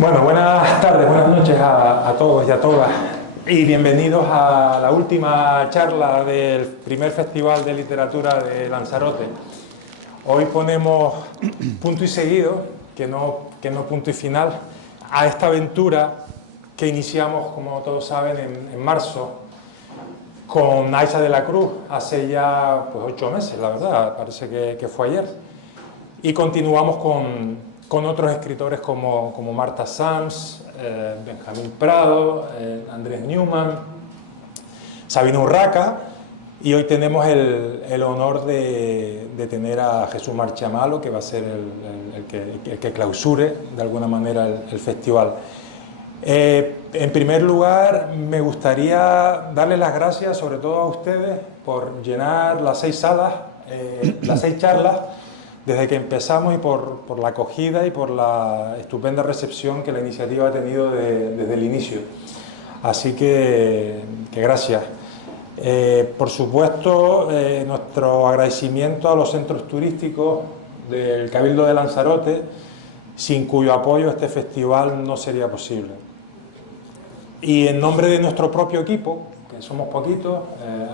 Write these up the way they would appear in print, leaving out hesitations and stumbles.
Bueno, buenas tardes, buenas noches a todos y a todas y bienvenidos a la última charla del primer Festival de Literatura de Lanzarote. Hoy ponemos punto y seguido, que no punto y final, a esta aventura que iniciamos, como todos saben, en marzo con Aixa de la Cruz, hace ya 8 meses, la verdad, parece que fue ayer, y continuamos con otros escritores como Marta Sams, Benjamín Prado, Andrés Newman, Sabino Urraca, y hoy tenemos el honor de tener a Jesús Marchamalo, que va a ser el que clausure de alguna manera el festival. En primer lugar, me gustaría darles las gracias sobre todo a ustedes por llenar las 6 salas, las 6 charlas, desde que empezamos, y por la acogida y por la estupenda recepción que la iniciativa ha tenido desde el inicio. Así que gracias. Por supuesto, nuestro agradecimiento a los centros turísticos del Cabildo de Lanzarote, sin cuyo apoyo este festival no sería posible. Y en nombre de nuestro propio equipo, que somos poquitos,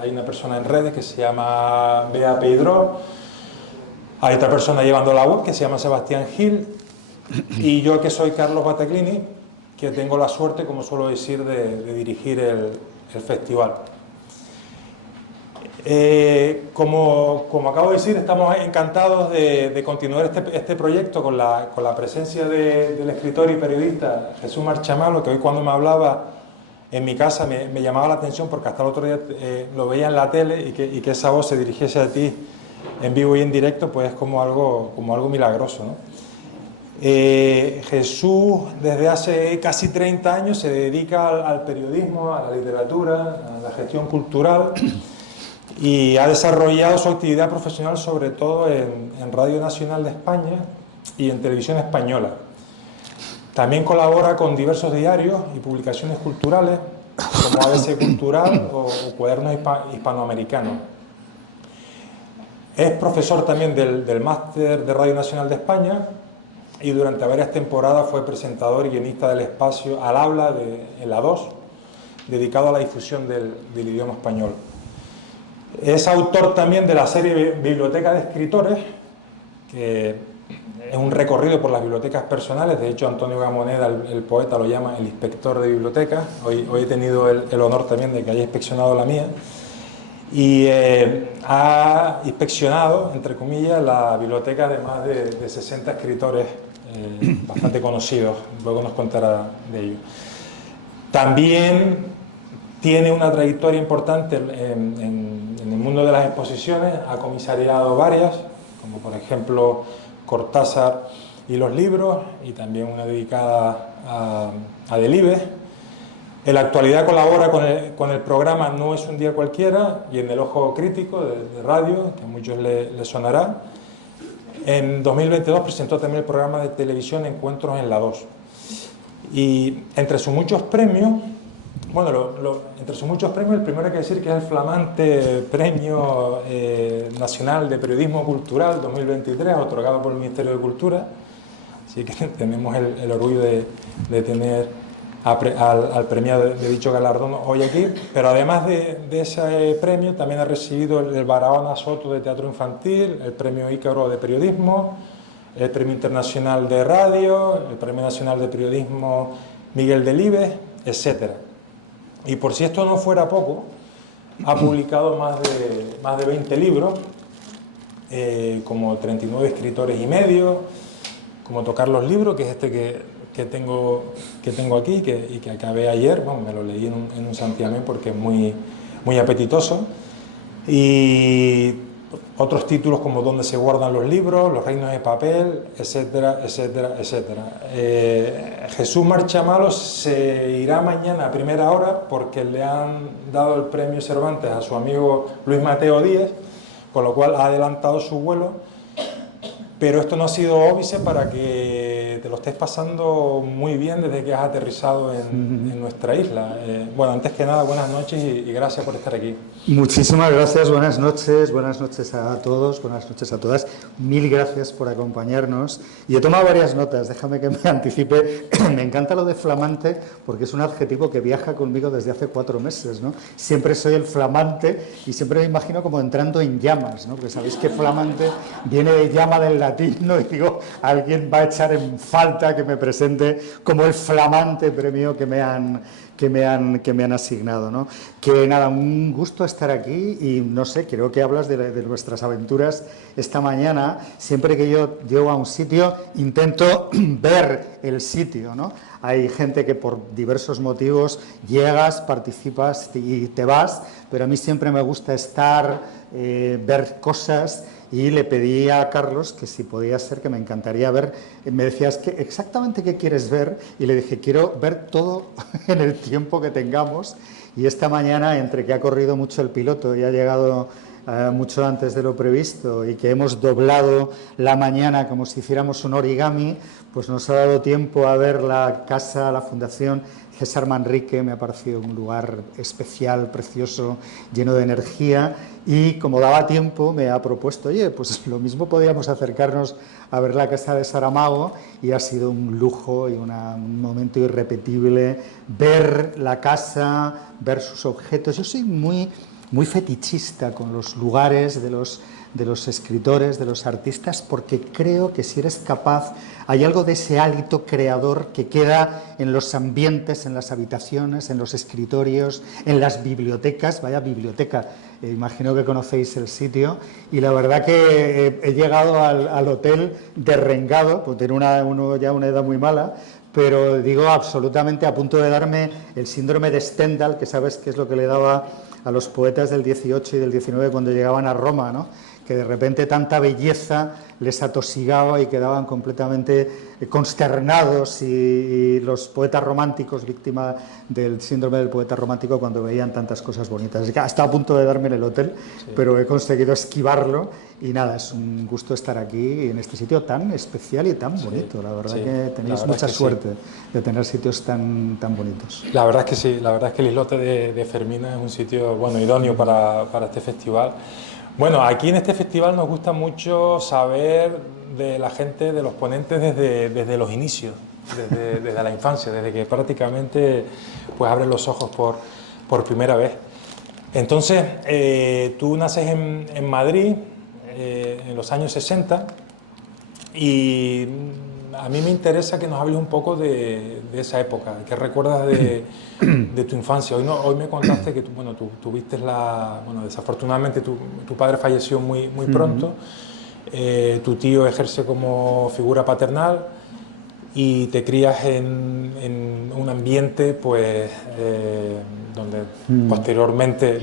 hay una persona en redes que se llama Bea Peidró, hay otra persona llevando la web que se llama Sebastián Gil, y yo, que soy Carlos Battaglini, que tengo la suerte, como suelo decir, de dirigir el festival. Como acabo de decir, estamos encantados de continuar este proyecto con la presencia del escritor y periodista Jesús Marchamalo, que hoy, cuando me hablaba en mi casa, me llamaba la atención, porque hasta el otro día lo veía en la tele, y que esa voz se dirigiese a ti en vivo y en directo, pues es como algo milagroso, ¿no? Jesús, desde hace casi 30 años, se dedica al periodismo, a la literatura, a la gestión cultural, y ha desarrollado su actividad profesional sobre todo en Radio Nacional de España y en Televisión Española. También colabora con diversos diarios y publicaciones culturales, como ABC Cultural o Cuadernos Hispanoamericanos. Es profesor también del Máster de Radio Nacional de España, y durante varias temporadas fue presentador y guionista del espacio Al Habla en la 2, dedicado a la difusión del idioma español. Es autor también de la serie Biblioteca de Escritores, que es un recorrido por las bibliotecas personales. De hecho, Antonio Gamoneda, el poeta, lo llama el inspector de bibliotecas. Hoy he tenido el honor también de que haya inspeccionado la mía. Y ha inspeccionado, entre comillas, la biblioteca de más de 60 escritores bastante conocidos. Luego nos contará de ello. También tiene una trayectoria importante en el mundo de las exposiciones. Ha comisariado varias, como por ejemplo Cortázar y los libros, y también una dedicada a Delibes. En la actualidad colabora con el programa No es un día cualquiera y en El Ojo Crítico de radio, que a muchos les sonará. En 2022 presentó también el programa de televisión Encuentros en la 2. Y entre sus muchos premios, el primero hay que decir que es el flamante Premio Nacional de Periodismo Cultural 2023, otorgado por el Ministerio de Cultura. Así que tenemos el orgullo de tener al premiado de dicho galardón hoy aquí. Pero además de ese premio, también ha recibido el Barahona Soto de Teatro Infantil, el Premio Ícaro de Periodismo, el Premio Internacional de Radio, el Premio Nacional de Periodismo Miguel Delibes, etc. Y por si esto no fuera poco, ha publicado más de 20 libros, como 39 escritores y medio, como Tocar los libros, que es este que tengo aquí y que acabé ayer. Bueno, me lo leí en un santiamén porque es muy apetitoso. Y otros títulos como Dónde se guardan los libros, Los reinos de papel, etcétera, etcétera, etcétera. Jesús Marchamalo se irá mañana a primera hora, porque le han dado el premio Cervantes a su amigo Luis Mateo Díez, con lo cual ha adelantado su vuelo. Pero esto no ha sido óbice para que que te lo estés pasando muy bien desde que has aterrizado en nuestra isla. Bueno, antes que nada, buenas noches y gracias por estar aquí. Muchísimas gracias, buenas noches a todos, buenas noches a todas. Mil gracias por acompañarnos. Y he tomado varias notas, déjame que me anticipe. Me encanta lo de flamante porque es un adjetivo que viaja conmigo desde hace 4 meses, ¿no? Siempre soy el flamante y siempre me imagino como entrando en llamas, ¿no? Porque sabéis que flamante viene de llama del latín, ¿no? Y digo, alguien va a echar en falta que me presente como el flamante premio que me han asignado, ¿no? Que nada, un gusto estar aquí y no sé, creo que hablas de nuestras aventuras esta mañana. Siempre que yo llego a un sitio intento ver el sitio, ¿no? Hay gente que por diversos motivos llegas, participas y te vas, pero a mí siempre me gusta estar, ver cosas. Y le pedí a Carlos que si podía ser, que me encantaría ver, me decías que exactamente qué quieres ver y le dije quiero ver todo en el tiempo que tengamos. Y esta mañana, entre que ha corrido mucho el piloto y ha llegado mucho antes de lo previsto y que hemos doblado la mañana como si hiciéramos un origami, pues nos ha dado tiempo a ver la casa, la fundación César Manrique. Me ha parecido un lugar especial, precioso, lleno de energía, y como daba tiempo me ha propuesto, oye, pues lo mismo podríamos acercarnos a ver la casa de Saramago, y ha sido un lujo y un momento irrepetible ver la casa, ver sus objetos. Yo soy muy fetichista con los lugares de los escritores, de los artistas, porque creo que si eres capaz, hay algo de ese hálito creador que queda en los ambientes, en las habitaciones, en los escritorios, en las bibliotecas. Vaya biblioteca, imagino que conocéis el sitio, y la verdad que he llegado al hotel derrengado, pues tengo ya una edad muy mala, pero digo absolutamente a punto de darme el síndrome de Stendhal, que sabes que es lo que le daba a los poetas del 18 y del 19 cuando llegaban a Roma, ¿no? Que de repente tanta belleza les atosigaba y quedaban completamente consternados, y los poetas románticos, víctima del síndrome del poeta romántico, cuando veían tantas cosas bonitas. Así que hasta a punto de darme en el hotel, sí, pero he conseguido esquivarlo, y nada, es un gusto estar aquí en este sitio tan especial y tan bonito. La verdad, sí, que tenéis mucha suerte, sí, de tener sitios tan bonitos. La verdad es que sí, la verdad es que el islote de Fermina es un sitio, bueno, idóneo para este festival. Bueno, aquí en este festival nos gusta mucho saber de la gente, de los ponentes desde los inicios, desde la infancia, desde que prácticamente pues abren los ojos por primera vez. Entonces, tú naces en Madrid en los años 60, y a mí me interesa que nos hables un poco de esa época. ¿Qué recuerdas de tu infancia? Hoy me contaste que tú tuviste desafortunadamente tu padre falleció muy pronto, tu tío ejerce como figura paternal y te crías en un ambiente pues donde posteriormente,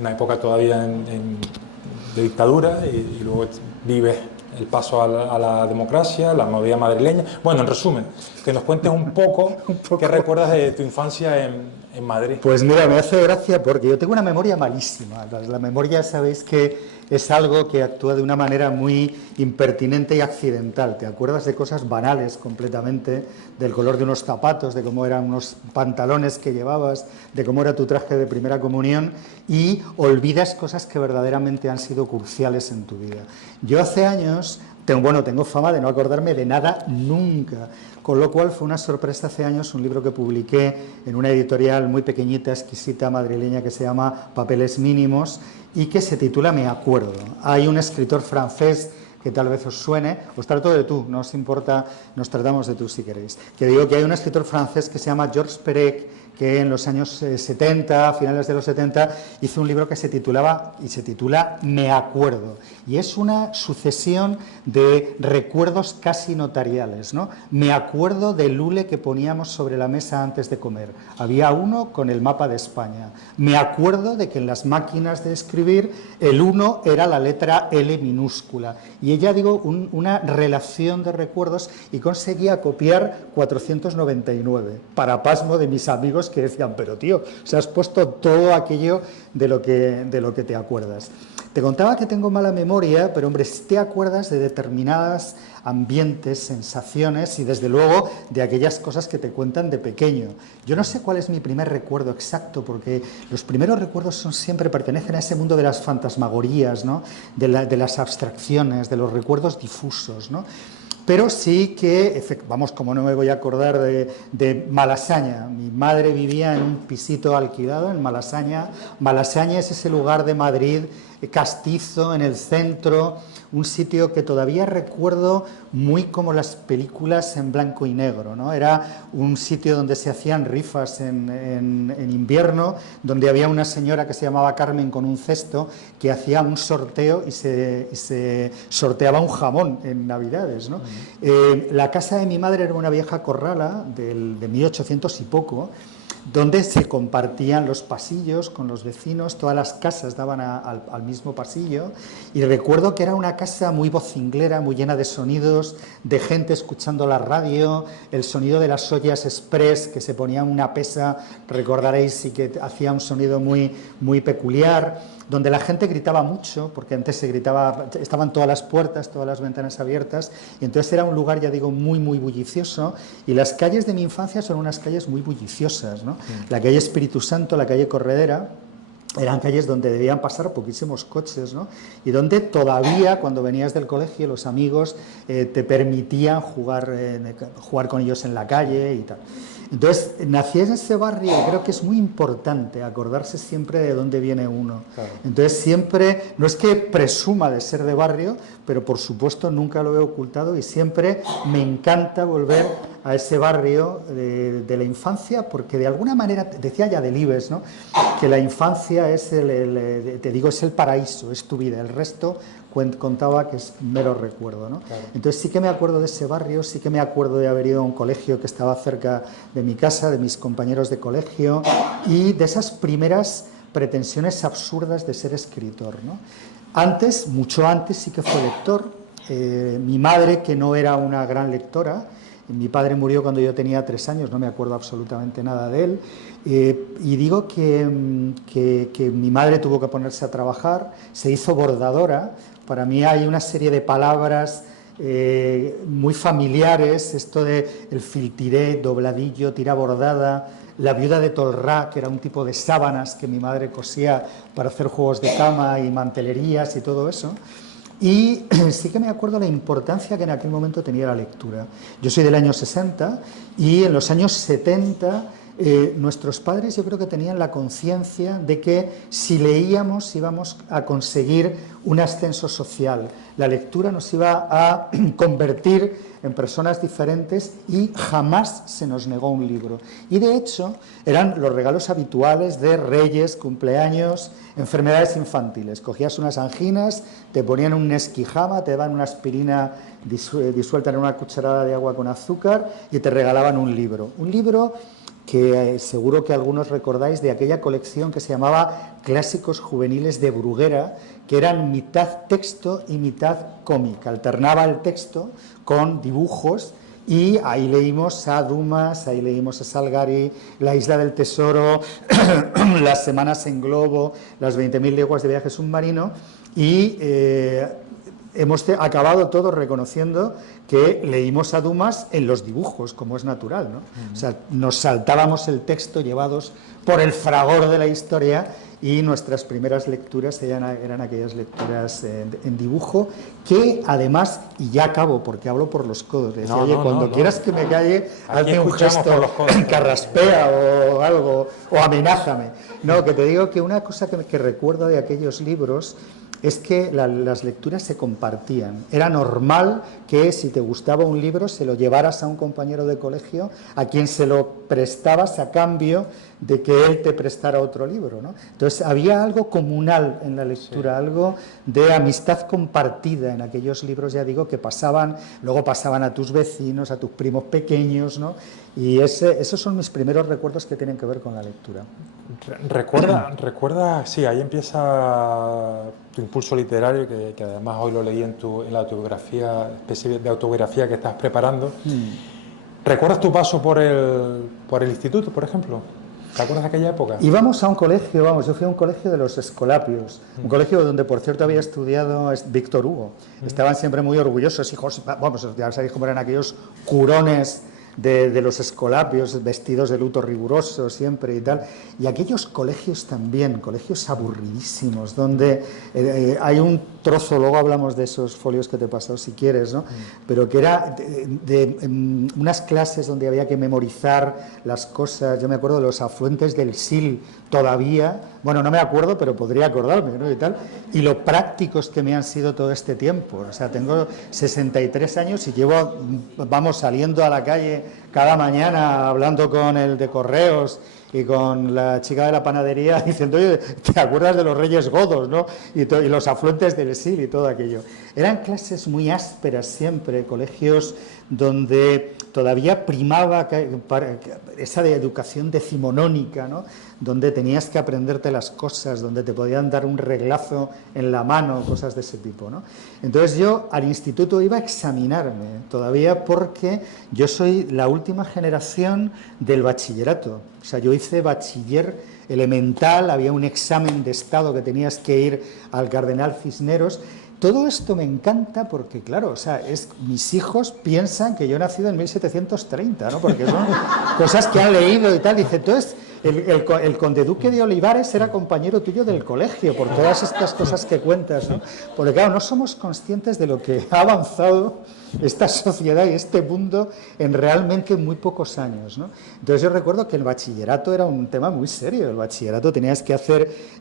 una época todavía de dictadura, y luego vives el paso a la democracia, la movida madrileña. Bueno, en resumen, que nos cuentes un poco qué recuerdas de tu infancia en Madrid. Pues mira, me hace gracia porque yo tengo una memoria malísima. La memoria, sabéis que es algo que actúa de una manera muy impertinente y accidental. Te acuerdas de cosas banales completamente, del color de unos zapatos, de cómo eran unos pantalones que llevabas, de cómo era tu traje de primera comunión, y olvidas cosas que verdaderamente han sido cruciales en tu vida. Yo hace años tengo fama de no acordarme de nada nunca, con lo cual fue una sorpresa hace años un libro que publiqué en una editorial muy pequeñita, exquisita, madrileña, que se llama Papeles Mínimos, y que se titula Me acuerdo. Hay un escritor francés que tal vez os suene, os trato de tú, no os importa, nos tratamos de tú si queréis, que digo que hay un escritor francés que se llama Georges Perec, que en los años 70, finales de los 70, hizo un libro que se titula Me acuerdo, y es una sucesión de recuerdos casi notariales, ¿no? Me acuerdo del hule que poníamos sobre la mesa antes de comer, había uno con el mapa de España. Me acuerdo de que en las máquinas de escribir el 1 era la letra L minúscula, y ella, una relación de recuerdos, y conseguía copiar 499, para pasmo de mis amigos amigos que decían, pero tío, se has puesto todo aquello de lo que te acuerdas. Te contaba que tengo mala memoria, pero hombre, si te acuerdas de determinados ambientes, sensaciones y desde luego de aquellas cosas que te cuentan de pequeño. Yo no sé cuál es mi primer recuerdo exacto, porque los primeros recuerdos siempre pertenecen a ese mundo de las fantasmagorías, ¿no? de las abstracciones, de los recuerdos difusos, ¿no? Pero sí que, vamos, como no me voy a acordar de Malasaña. Mi madre vivía en un pisito alquilado en Malasaña. Malasaña es ese lugar de Madrid castizo, en el centro, un sitio que todavía recuerdo muy como las películas en blanco y negro, ¿no? Era un sitio donde se hacían rifas en invierno, donde había una señora que se llamaba Carmen con un cesto que hacía un sorteo y se sorteaba un jamón en Navidades, ¿no? La casa de mi madre era una vieja corrala de 1800 y poco, donde se compartían los pasillos con los vecinos, todas las casas daban al mismo pasillo, y recuerdo que era una casa muy vocinglera, muy llena de sonidos, de gente escuchando la radio, el sonido de las ollas express que se ponían una pesa, recordaréis, y que hacía un sonido muy, muy peculiar, donde la gente gritaba mucho, porque antes se gritaba, estaban todas las puertas, todas las ventanas abiertas, y entonces era un lugar, ya digo, muy, muy bullicioso, y las calles de mi infancia son unas calles muy bulliciosas, ¿no? La calle Espíritu Santo, la calle Corredera, eran calles donde debían pasar poquísimos coches, ¿no? Y donde todavía, cuando venías del colegio, los amigos te permitían jugar con ellos en la calle y tal. Entonces, nací en ese barrio y creo que es muy importante acordarse siempre de dónde viene uno. Claro. Entonces, siempre, no es que presuma de ser de barrio, pero por supuesto nunca lo he ocultado y siempre me encanta volver a ese barrio de la infancia, porque de alguna manera, decía ya Delibes, ¿no? Que la infancia es es el paraíso, es tu vida, el resto contaba que es mero recuerdo, ¿no? Claro. Entonces sí que me acuerdo de ese barrio, sí que me acuerdo de haber ido a un colegio que estaba cerca de mi casa, de mis compañeros de colegio y de esas primeras pretensiones absurdas de ser escritor, ¿no? Antes, mucho antes, sí que fue lector. Mi madre, que no era una gran lectora, mi padre murió cuando yo tenía 3 años, no me acuerdo absolutamente nada de él, y digo que mi madre tuvo que ponerse a trabajar, se hizo bordadora. Para mí hay una serie de palabras muy familiares, esto de el filtiré, dobladillo, tira bordada, la viuda de Tolrá, que era un tipo de sábanas que mi madre cosía para hacer juegos de cama y mantelerías y todo eso. Y sí que me acuerdo la importancia que en aquel momento tenía la lectura. Yo soy del año 60 y en los años 70 nuestros padres yo creo que tenían la conciencia de que si leíamos íbamos a conseguir un ascenso social. La lectura nos iba a convertir en personas diferentes y jamás se nos negó un libro. Y de hecho eran los regalos habituales de reyes, cumpleaños, enfermedades infantiles. Cogías unas anginas, te ponían un esquijama, te daban una aspirina disuelta en una cucharada de agua con azúcar y te regalaban un libro. Un libro que seguro que algunos recordáis de aquella colección que se llamaba Clásicos Juveniles de Bruguera, que eran mitad texto y mitad cómic. Alternaba el texto con dibujos y ahí leímos a Dumas, ahí leímos a Salgari, La Isla del Tesoro, Las Semanas en Globo, Las 20.000 leguas de viaje submarino y hemos acabado todos reconociendo que leímos a Dumas en los dibujos, como es natural, ¿no? O sea, nos saltábamos el texto llevados por el fragor de la historia y nuestras primeras lecturas eran aquellas lecturas en dibujo que además, y ya acabo porque hablo por los codos, decía, oye, cuando quieras que me calle, hazme un gesto, carraspea o algo, o amenázame. No, que te digo que una cosa que recuerdo de aquellos libros es que las lecturas se compartían. Era normal que si te gustaba un libro se lo llevaras a un compañero de colegio a quien se lo prestabas a cambio de que él te prestara otro libro, ¿no? Entonces había algo comunal en la lectura, sí, algo de amistad compartida en aquellos libros, ya digo, que luego pasaban a tus vecinos, a tus primos pequeños, ¿no? Y esos son mis primeros recuerdos que tienen que ver con la lectura. Recuerda, sí, ahí empieza tu impulso literario, que además hoy lo leí en la autobiografía, especie de autobiografía que estás preparando. ¿Recuerdas tu paso por el instituto, por ejemplo? ¿Te acuerdas de aquella época? Íbamos a un colegio, yo fui a un colegio de los Escolapios, un colegio donde, por cierto, había estudiado Víctor Hugo. Estaban siempre muy orgullosos, hijos, ya sabéis cómo eran aquellos curones de los Escolapios, vestidos de luto riguroso siempre y tal. Y aquellos colegios también, colegios aburridísimos, donde hay un trozo, luego hablamos de esos folios que te he pasado si quieres, ¿no? Pero que era unas clases donde había que memorizar las cosas. Yo me acuerdo de los afluentes del Sil todavía, bueno, no me acuerdo, pero podría acordarme, ¿no? Y tal, y lo prácticos que me han sido todo este tiempo. O sea, tengo 63 años y vamos saliendo a la calle cada mañana hablando con el de correos y con la chica de la panadería diciendo, oye, ¿te acuerdas de los Reyes Godos, no? Y los afluentes del Sil y todo aquello. Eran clases muy ásperas siempre, colegios donde todavía primaba esa de educación decimonónica, ¿no? Donde tenías que aprenderte las cosas, donde te podían dar un reglazo en la mano, cosas de ese tipo, ¿no? Entonces yo al instituto iba a examinarme todavía porque yo soy la última generación del bachillerato. O sea, yo hice bachiller elemental, había un examen de estado que tenías que ir al Cardenal Cisneros. Todo esto me encanta porque, claro, o sea, mis hijos piensan que yo he nacido en 1730, ¿no? Porque son cosas que han leído y tal. Dice, entonces, el conde duque de Olivares era compañero tuyo del colegio, por todas estas cosas que cuentas, ¿no? Porque, claro, no somos conscientes de lo que ha avanzado esta sociedad y este mundo en realmente muy pocos años, ¿no? Entonces yo recuerdo que el bachillerato era un tema muy serio. El bachillerato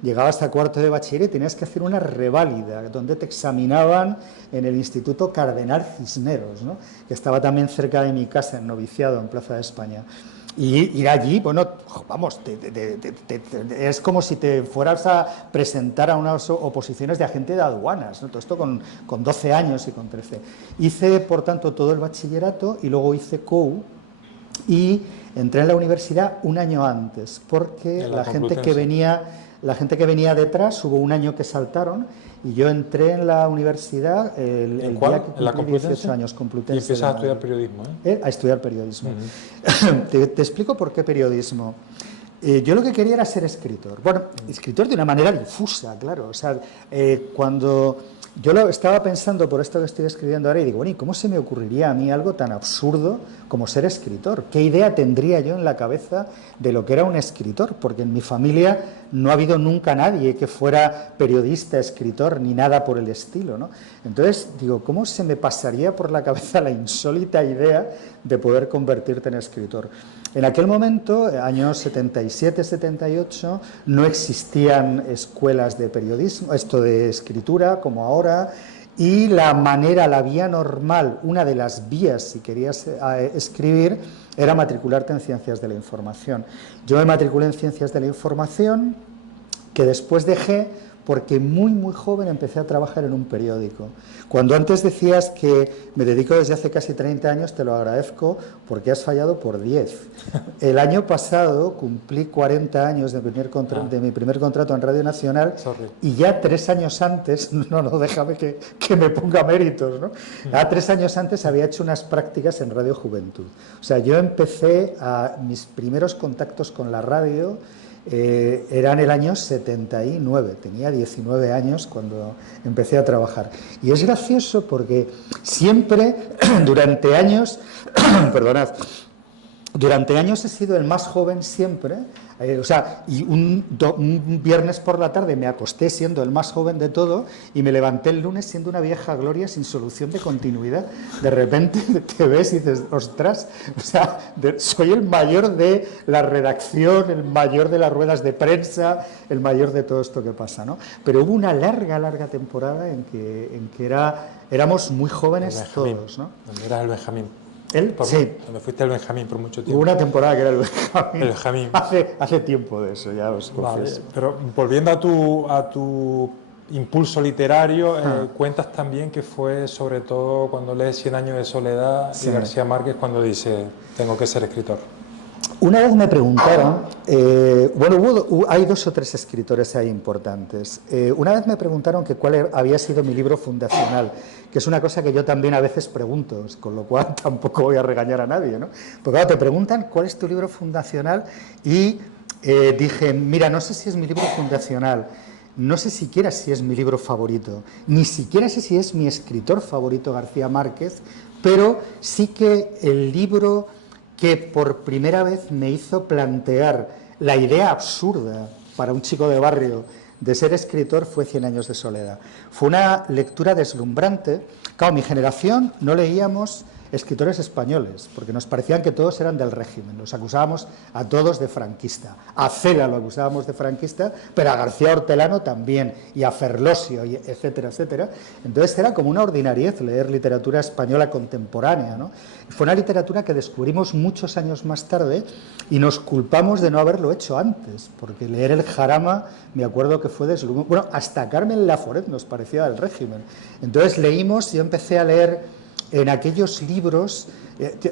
llegabas a cuarto de bachiller y tenías que hacer una reválida, donde te examinaban en el Instituto Cardenal Cisneros, ¿no? Que estaba también cerca de mi casa, en Noviciado, en Plaza de España. Y ir allí, bueno, vamos, es como si te fueras a presentar a unas oposiciones de agente de aduanas, ¿no? Todo esto con 12 años y con 13. Hice, por tanto, todo el bachillerato y luego hice COU y entré en la universidad un año antes, porque la gente que venía detrás, hubo un año que saltaron, y yo entré en la universidad el día que cumplí 18 años, Complutense. Y empezaste a estudiar periodismo, ¿eh? A estudiar periodismo. Te explico por qué periodismo. Yo lo que quería era ser escritor. Bueno, escritor de una manera difusa, claro. O sea, cuando yo lo estaba pensando por esto que estoy escribiendo ahora y digo, bueno, ¿y cómo se me ocurriría a mí algo tan absurdo como ser escritor? ¿Qué idea tendría yo en la cabeza de lo que era un escritor? Porque en mi familia no ha habido nunca nadie que fuera periodista, escritor, ni nada por el estilo, ¿no? Entonces, digo, ¿cómo se me pasaría por la cabeza la insólita idea de poder convertirte en escritor? En aquel momento, años 77, 78, no existían escuelas de periodismo, esto de escritura, como ahora, y la vía normal, una de las vías si querías escribir, era matricularte en Ciencias de la Información. Yo me matriculé en Ciencias de la Información, que después dejé porque muy, muy joven empecé a trabajar en un periódico. Cuando antes decías que me dedico desde hace casi 30 años, te lo agradezco porque has fallado por 10. El año pasado cumplí 40 años de mi primer contrato en Radio Nacional. Y ya 3 años antes, déjame que me ponga méritos, ¿no? Ya 3 años antes había hecho unas prácticas en Radio Juventud. O sea, yo empecé mis primeros contactos con la radio. Era en el año 79, tenía 19 años cuando empecé a trabajar. Y es gracioso porque siempre, durante años, durante años he sido el más joven siempre, y un viernes por la tarde me acosté siendo el más joven de todo y me levanté el lunes siendo una vieja gloria sin solución de continuidad. De repente te ves y dices, ostras, soy el mayor de la redacción, el mayor de las ruedas de prensa, el mayor de todo esto que pasa, ¿no? Pero hubo una larga temporada en que éramos muy jóvenes todos, ¿no? Donde eras el Benjamín. Sí. Donde fuiste el Benjamín por mucho tiempo. Hubo una temporada que era el Benjamín. El Benjamín. Hace tiempo de eso, ya os confieso. Vale, pero volviendo a tu impulso literario, cuentas también que fue sobre todo cuando lees 100 años de soledad y García Márquez cuando dice, tengo que ser escritor. Una vez me preguntaron, hay 2 o 3 escritores ahí importantes. Una vez me preguntaron que cuál había sido mi libro fundacional, que es una cosa que yo también a veces pregunto, con lo cual tampoco voy a regañar a nadie, ¿no? Porque claro, te preguntan cuál es tu libro fundacional y dije, mira, no sé si es mi libro fundacional, no sé siquiera si es mi libro favorito, ni siquiera sé si es mi escritor favorito, García Márquez, pero sí que el libro que por primera vez me hizo plantear la idea absurda para un chico de barrio de ser escritor fue Cien años de soledad. Fue una lectura deslumbrante. Claro, mi generación no leíamos escritores españoles, porque nos parecían que todos eran del régimen, los acusábamos a todos de franquista, a Cela lo acusábamos de franquista, pero a García Hortelano también, y a Ferlosio, y etcétera, etcétera. Entonces era como una ordinariez leer literatura española contemporánea, ¿no? Fue una literatura que descubrimos muchos años más tarde y nos culpamos de no haberlo hecho antes, porque leer el Jarama, me acuerdo que fue deslumbrante. Bueno, hasta Carmen Laforet nos parecía del régimen. Entonces leímos, yo empecé a leer en aquellos libros,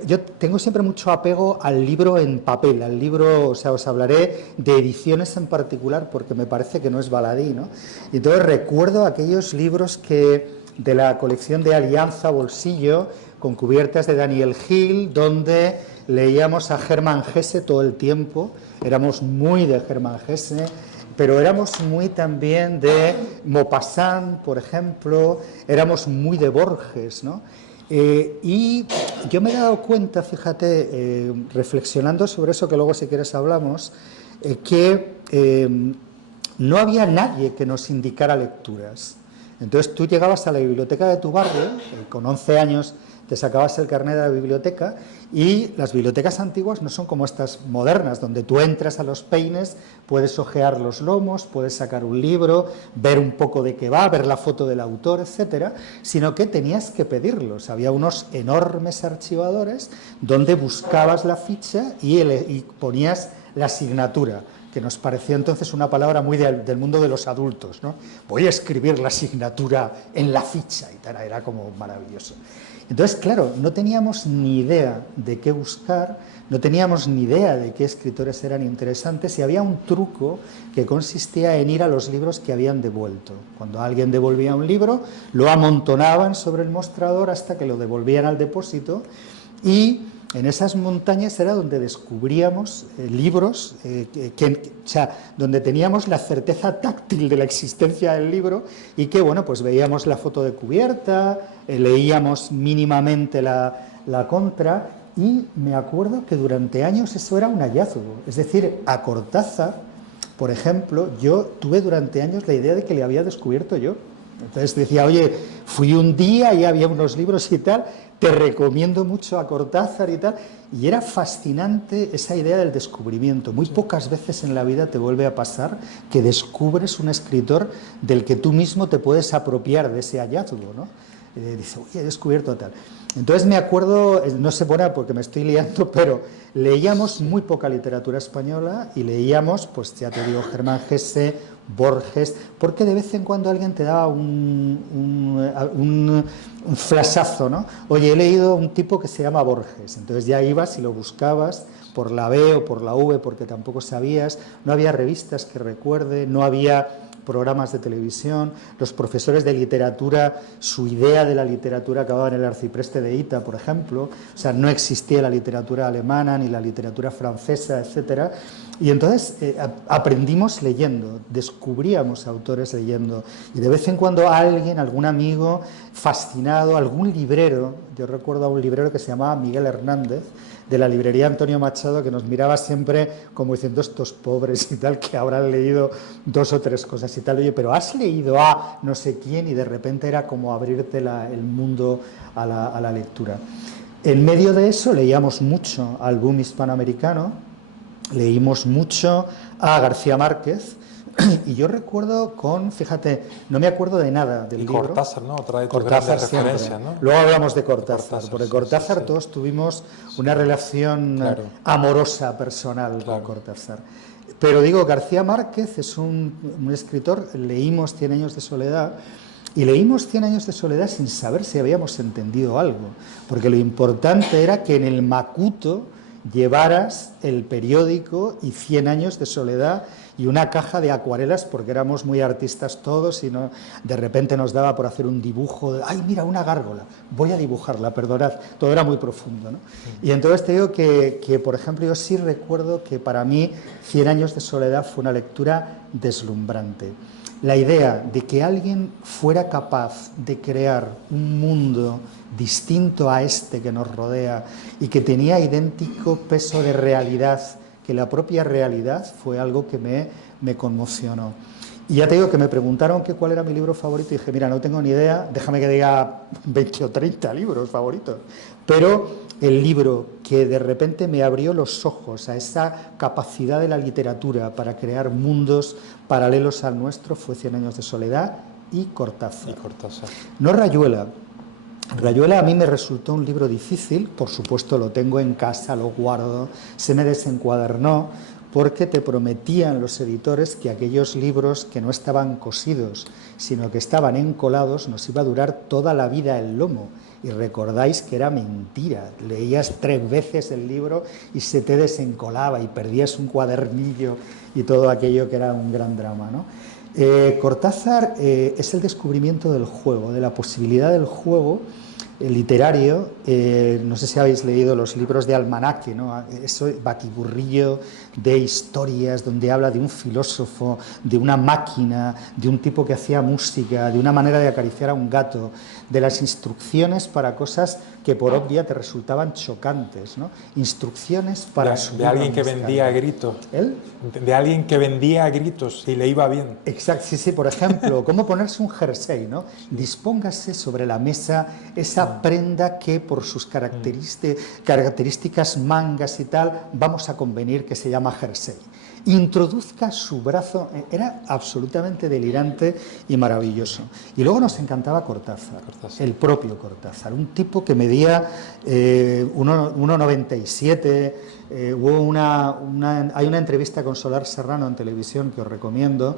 yo tengo siempre mucho apego al libro en papel, al libro, o sea, os hablaré de ediciones en particular porque me parece que no es baladí, ¿no? Y entonces recuerdo aquellos libros de la colección de Alianza Bolsillo, con cubiertas de Daniel Gil, donde leíamos a Hermann Hesse todo el tiempo, éramos muy de Hermann Hesse, pero éramos muy también de Maupassant, por ejemplo, éramos muy de Borges, ¿no? Y yo me he dado cuenta, fíjate, reflexionando sobre eso, que luego si quieres hablamos, que no había nadie que nos indicara lecturas. Entonces tú llegabas a la biblioteca de tu barrio, con 11 años te sacabas el carnet de la biblioteca, y las bibliotecas antiguas no son como estas modernas, donde tú entras a los peines, puedes ojear los lomos, puedes sacar un libro, ver un poco de qué va, ver la foto del autor, etcétera, sino que tenías que pedirlos. Había unos enormes archivadores donde buscabas la ficha y ponías la asignatura, que nos parecía entonces una palabra muy del mundo de los adultos, ¿no? Voy a escribir la asignatura en la ficha y tal, era como maravilloso. Entonces, claro, no teníamos ni idea de qué buscar, no teníamos ni idea de qué escritores eran interesantes, y había un truco que consistía en ir a los libros que habían devuelto. Cuando alguien devolvía un libro, lo amontonaban sobre el mostrador hasta que lo devolvían al depósito, y en esas montañas era donde descubríamos libros, o sea, donde teníamos la certeza táctil de la existencia del libro, y que, bueno, pues veíamos la foto de cubierta, leíamos mínimamente la contra, y me acuerdo que durante años eso era un hallazgo. Es decir, a Cortázar, por ejemplo, yo tuve durante años la idea de que le había descubierto yo. Entonces decía, oye, fui un día y había unos libros y tal, te recomiendo mucho a Cortázar y tal, y era fascinante esa idea del descubrimiento. Muy pocas veces en la vida te vuelve a pasar que descubres un escritor del que tú mismo te puedes apropiar de ese hallazgo, ¿no? Dice, oye, he descubierto tal. Entonces me acuerdo, no sé por ahora porque me estoy liando, pero leíamos muy poca literatura española y leíamos, pues ya te digo, Hermann Hesse, Borges, porque de vez en cuando alguien te daba un flashazo, ¿no? Oye, he leído un tipo que se llama Borges, entonces ya ibas y lo buscabas por la B o por la V porque tampoco sabías, no había revistas que recuerde, no había programas de televisión, los profesores de literatura, su idea de la literatura acababa en el arcipreste de Ita, por ejemplo, o sea, no existía la literatura alemana ni la literatura francesa, etcétera, y entonces aprendimos leyendo, descubríamos autores leyendo, y de vez en cuando alguien, algún amigo fascinado, algún librero, yo recuerdo a un librero que se llamaba Miguel Hernández, de la librería Antonio Machado, que nos miraba siempre como diciendo, estos pobres y tal, que habrán leído 2 o 3 cosas y tal. Oye, pero has leído a no sé quién, y de repente era como abrirte el mundo a la lectura. En medio de eso leíamos mucho al boom hispanoamericano, leímos mucho a García Márquez, y yo recuerdo fíjate, no me acuerdo de nada del libro. Cortázar, ¿no? Otra de tus Cortázar grandes siempre. referencias, ¿no? Luego hablamos de Cortázar, porque sí, Cortázar sí. todos tuvimos una relación amorosa, personal con Cortázar. Pero digo, García Márquez es un escritor, leímos Cien años de soledad, y leímos Cien años de soledad sin saber si habíamos entendido algo, porque lo importante era que en el macuto llevaras el periódico y 100 años de soledad y una caja de acuarelas, porque éramos muy artistas todos y no, de repente nos daba por hacer un dibujo, ¡ay, mira, una gárgola! Voy a dibujarla, perdonad, todo era muy profundo, ¿no? Y entonces te digo que, por ejemplo, yo sí recuerdo que para mí 100 años de soledad fue una lectura deslumbrante. La idea de que alguien fuera capaz de crear un mundo distinto a este que nos rodea y que tenía idéntico peso de realidad que la propia realidad fue algo que me conmocionó. Y ya te digo que me preguntaron que cuál era mi libro favorito y dije, mira, no tengo ni idea, déjame que diga 20 o 30 libros favoritos, pero el libro que de repente me abrió los ojos a esa capacidad de la literatura para crear mundos paralelos al nuestro fue 100 años de soledad y Cortázar. No Rayuela. Rayuela a mí me resultó un libro difícil, por supuesto lo tengo en casa, lo guardo, se me desencuadernó, porque te prometían los editores que aquellos libros que no estaban cosidos, sino que estaban encolados, nos iba a durar toda la vida el lomo. Y recordáis que era mentira, leías 3 veces el libro y se te desencolaba y perdías un cuadernillo y todo aquello que era un gran drama, ¿no? Cortázar es el descubrimiento del juego, de la posibilidad del juego literario. No sé si habéis leído los libros de Almanaque, ¿no? Eso batiburrillo de historias donde habla de un filósofo, de una máquina, de un tipo que hacía música, de una manera de acariciar a un gato, de las instrucciones para cosas que por obvia te resultaban chocantes, ¿no? Instrucciones para subir de alguien que vendía a gritos. ¿Él? De alguien que vendía a gritos y le iba bien. Exacto, sí, por ejemplo, cómo ponerse un jersey, ¿no? Dispóngase sobre la mesa esa prenda que por sus características mangas y tal, vamos a convenir que se llama jersey. Introduzca su brazo, era absolutamente delirante y maravilloso. Y luego nos encantaba Cortázar, el propio Cortázar, un tipo que medía 1,97. Hay una entrevista con Soler Serrano en televisión que os recomiendo,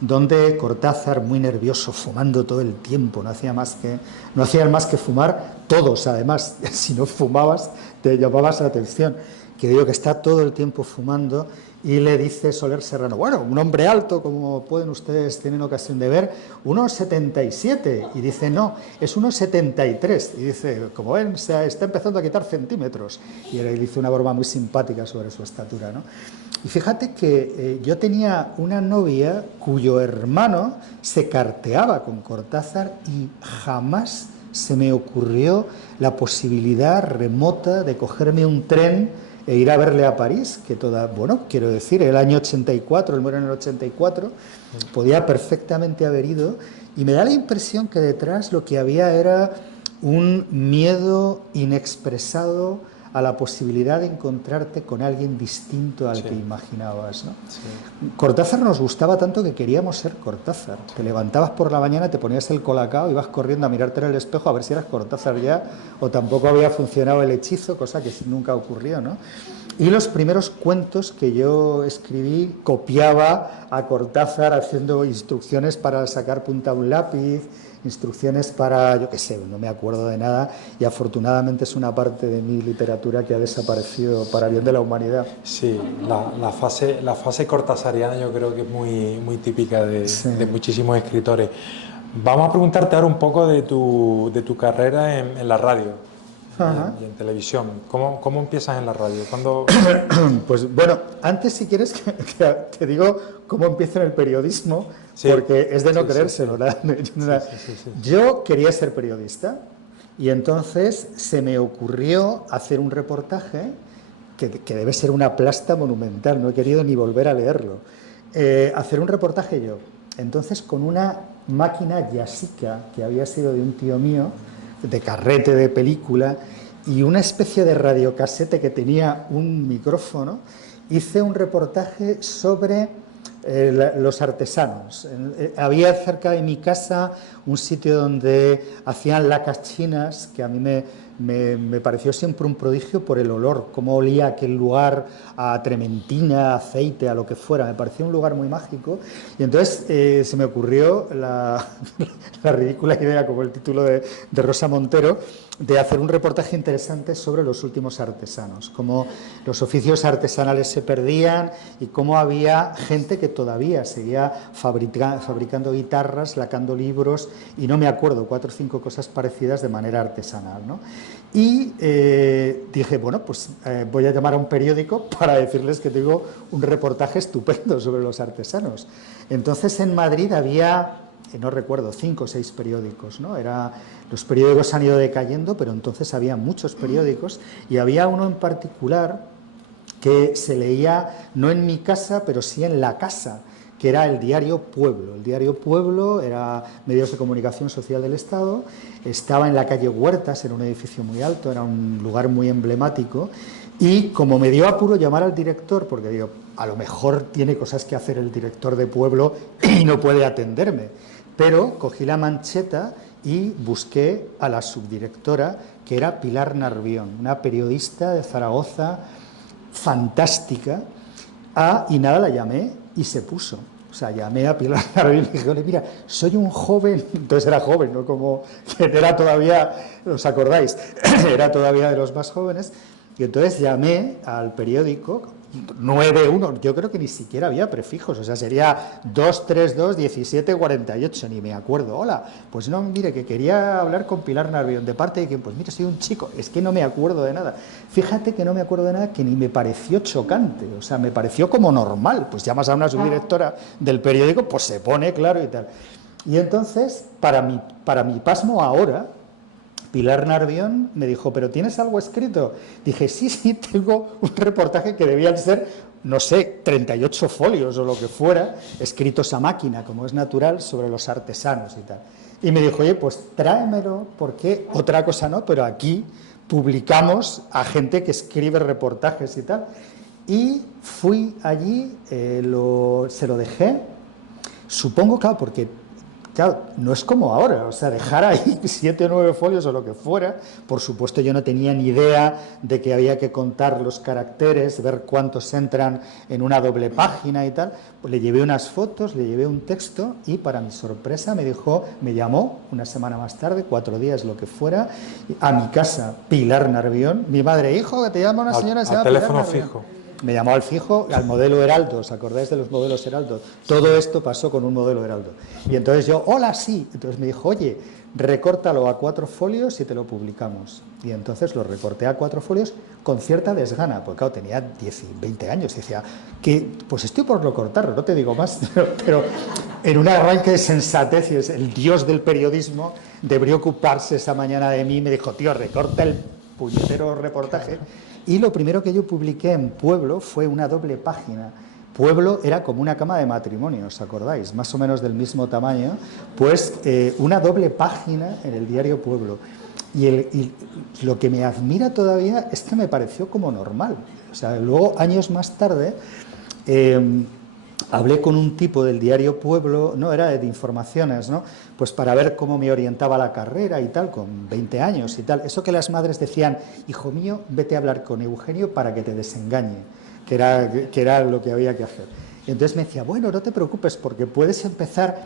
donde Cortázar, muy nervioso, fumando todo el tiempo, no hacían más que fumar, todos además, si no fumabas te llamabas la atención, que digo que está todo el tiempo fumando, y le dice Soler Serrano, bueno, un hombre alto, como pueden ustedes, tienen ocasión de ver, 1,77, y dice, no, es 1,73, y dice, como ven, se está empezando a quitar centímetros, y él dice una broma muy simpática sobre su estatura, ¿no? Y fíjate que yo tenía una novia cuyo hermano se carteaba con Cortázar y jamás se me ocurrió la posibilidad remota de cogerme un tren e ir a verle a París, que quiero decir, el año 84, él muere en el 84, podía perfectamente haber ido, y me da la impresión que detrás lo que había era un miedo inexpresado a la posibilidad de encontrarte con alguien distinto al que imaginabas, ¿no? Sí. Cortázar nos gustaba tanto que queríamos ser Cortázar. Te levantabas por la mañana, te ponías el colacao, ibas corriendo a mirarte en el espejo a ver si eras Cortázar ya, o tampoco había funcionado el hechizo, cosa que nunca ocurrió, ¿no? Y los primeros cuentos que yo escribí copiaba a Cortázar haciendo instrucciones para sacar punta a un lápiz, instrucciones para, yo qué sé, no me acuerdo de nada, y afortunadamente es una parte de mi literatura que ha desaparecido para bien de la humanidad. Sí, la fase cortasariana yo creo que es muy típica de muchísimos escritores. Vamos a preguntarte ahora un poco de tu carrera en la radio. Y en televisión. ¿Cómo empiezas en la radio? ¿Cuándo? Pues bueno, antes si quieres que te digo cómo empiezo en el periodismo, porque es de no creérselo. Yo quería ser periodista y entonces se me ocurrió hacer un reportaje que debe ser una plasta monumental, no he querido ni volver a leerlo. Hacer un reportaje yo. Entonces con una máquina Yasica, que había sido de un tío mío, de carrete de película, y una especie de radiocasete que tenía un micrófono, hice un reportaje sobre los artesanos. Había cerca de mi casa un sitio donde hacían lacas chinas, que a mí me pareció siempre un prodigio por el olor, cómo olía aquel lugar a trementina, aceite, a lo que fuera. Me pareció un lugar muy mágico. Y entonces se me ocurrió la ridícula idea, como el título de Rosa Montero, de hacer un reportaje interesante sobre los últimos artesanos, cómo los oficios artesanales se perdían y cómo había gente que todavía seguía fabricando guitarras, lacando libros y no me acuerdo, 4 o 5 cosas parecidas de manera artesanal, ¿no? Y dije, bueno, pues voy a llamar a un periódico para decirles que tengo un reportaje estupendo sobre los artesanos. Entonces en Madrid había, no recuerdo, 5 o 6 periódicos, ¿no? Los periódicos han ido decayendo, pero entonces había muchos periódicos y había uno en particular que se leía no en mi casa, pero sí en la casa, que era el diario Pueblo. El diario Pueblo era medios de comunicación social del Estado, estaba en la calle Huertas, era un edificio muy alto, era un lugar muy emblemático, y como me dio apuro llamar al director, porque digo, a lo mejor tiene cosas que hacer el director de Pueblo y no puede atenderme, pero cogí la mancheta y busqué a la subdirectora, que era Pilar Narvión, una periodista de Zaragoza fantástica, y nada, la llamé y se puso. O sea, llamé a Pilar Narvión y dije, mira, soy un joven, entonces era joven, ¿no? Como que era todavía, ¿os acordáis? Era todavía de los más jóvenes, y entonces llamé al periódico 91, yo creo que ni siquiera había prefijos, o sea, sería 232 17 48, ni me acuerdo. Hola, pues no, mire, que quería hablar con Pilar Narvión, ¿de parte de quién? Pues mire, soy un chico, es que no me acuerdo de nada. Fíjate que no me acuerdo de nada, que ni me pareció chocante, o sea, me pareció como normal, pues llamas a una subdirectora del periódico, pues se pone, claro, y tal. Y entonces, para mi pasmo ahora, Pilar Narvión me dijo, ¿pero tienes algo escrito? Dije, sí, tengo un reportaje que debían ser, no sé, 38 folios o lo que fuera, escritos a máquina, como es natural, sobre los artesanos y tal. Y me dijo, oye, pues tráemelo, porque otra cosa no, pero aquí publicamos a gente que escribe reportajes y tal. Y fui allí, se lo dejé, supongo, claro, porque... Claro, no es como ahora, o sea, dejar ahí 7 o 9 folios o lo que fuera. Por supuesto, yo no tenía ni idea de que había que contar los caracteres, ver cuántos entran en una doble página y tal. Pues le llevé unas fotos, le llevé un texto y para mi sorpresa me llamó una semana más tarde, 4 días, lo que fuera, a mi casa, Pilar Narvión, mi madre, hijo, que te llama una señora que se llama Pilar teléfono Narvión. fijo. Me llamó al fijo, al modelo Heraldo, ¿os acordáis de los modelos Heraldo? Todo esto pasó con un modelo Heraldo. Y entonces yo, hola, sí. Entonces me dijo, oye, recórtalo a 4 folios y te lo publicamos. Y entonces lo recorté a 4 folios con cierta desgana, porque claro, tenía 20 años. Y decía, que pues estoy por no cortarlo, no te digo más, pero en un arranque de sensatez, y es el dios del periodismo, debería ocuparse esa mañana de mí, me dijo, tío, recorta el puñetero reportaje. Y lo primero que yo publiqué en Pueblo fue una doble página. Pueblo era como una cama de matrimonio, ¿os acordáis? Más o menos del mismo tamaño. Pues una doble página en el diario Pueblo. Y lo que me admira todavía es que me pareció como normal. O sea, luego, años más tarde, hablé con un tipo del diario Pueblo, no, era de informaciones, ¿no? Pues para ver cómo me orientaba la carrera y tal, con 20 años y tal. Eso que las madres decían, hijo mío, vete a hablar con Eugenio para que te desengañe, que era lo que había que hacer. Y entonces me decía, bueno, no te preocupes porque puedes empezar,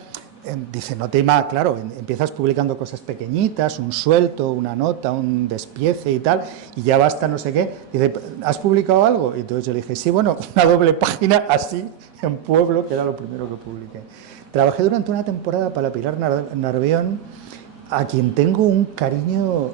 dice, no te ima, claro, empiezas publicando cosas pequeñitas, un suelto, una nota, un despiece y tal, y ya basta no sé qué. Dice, ¿has publicado algo? Y entonces yo le dije, sí, bueno, una doble página así, en Pueblo, que era lo primero que publiqué. Trabajé durante una temporada para Pilar Narvión, a quien tengo un cariño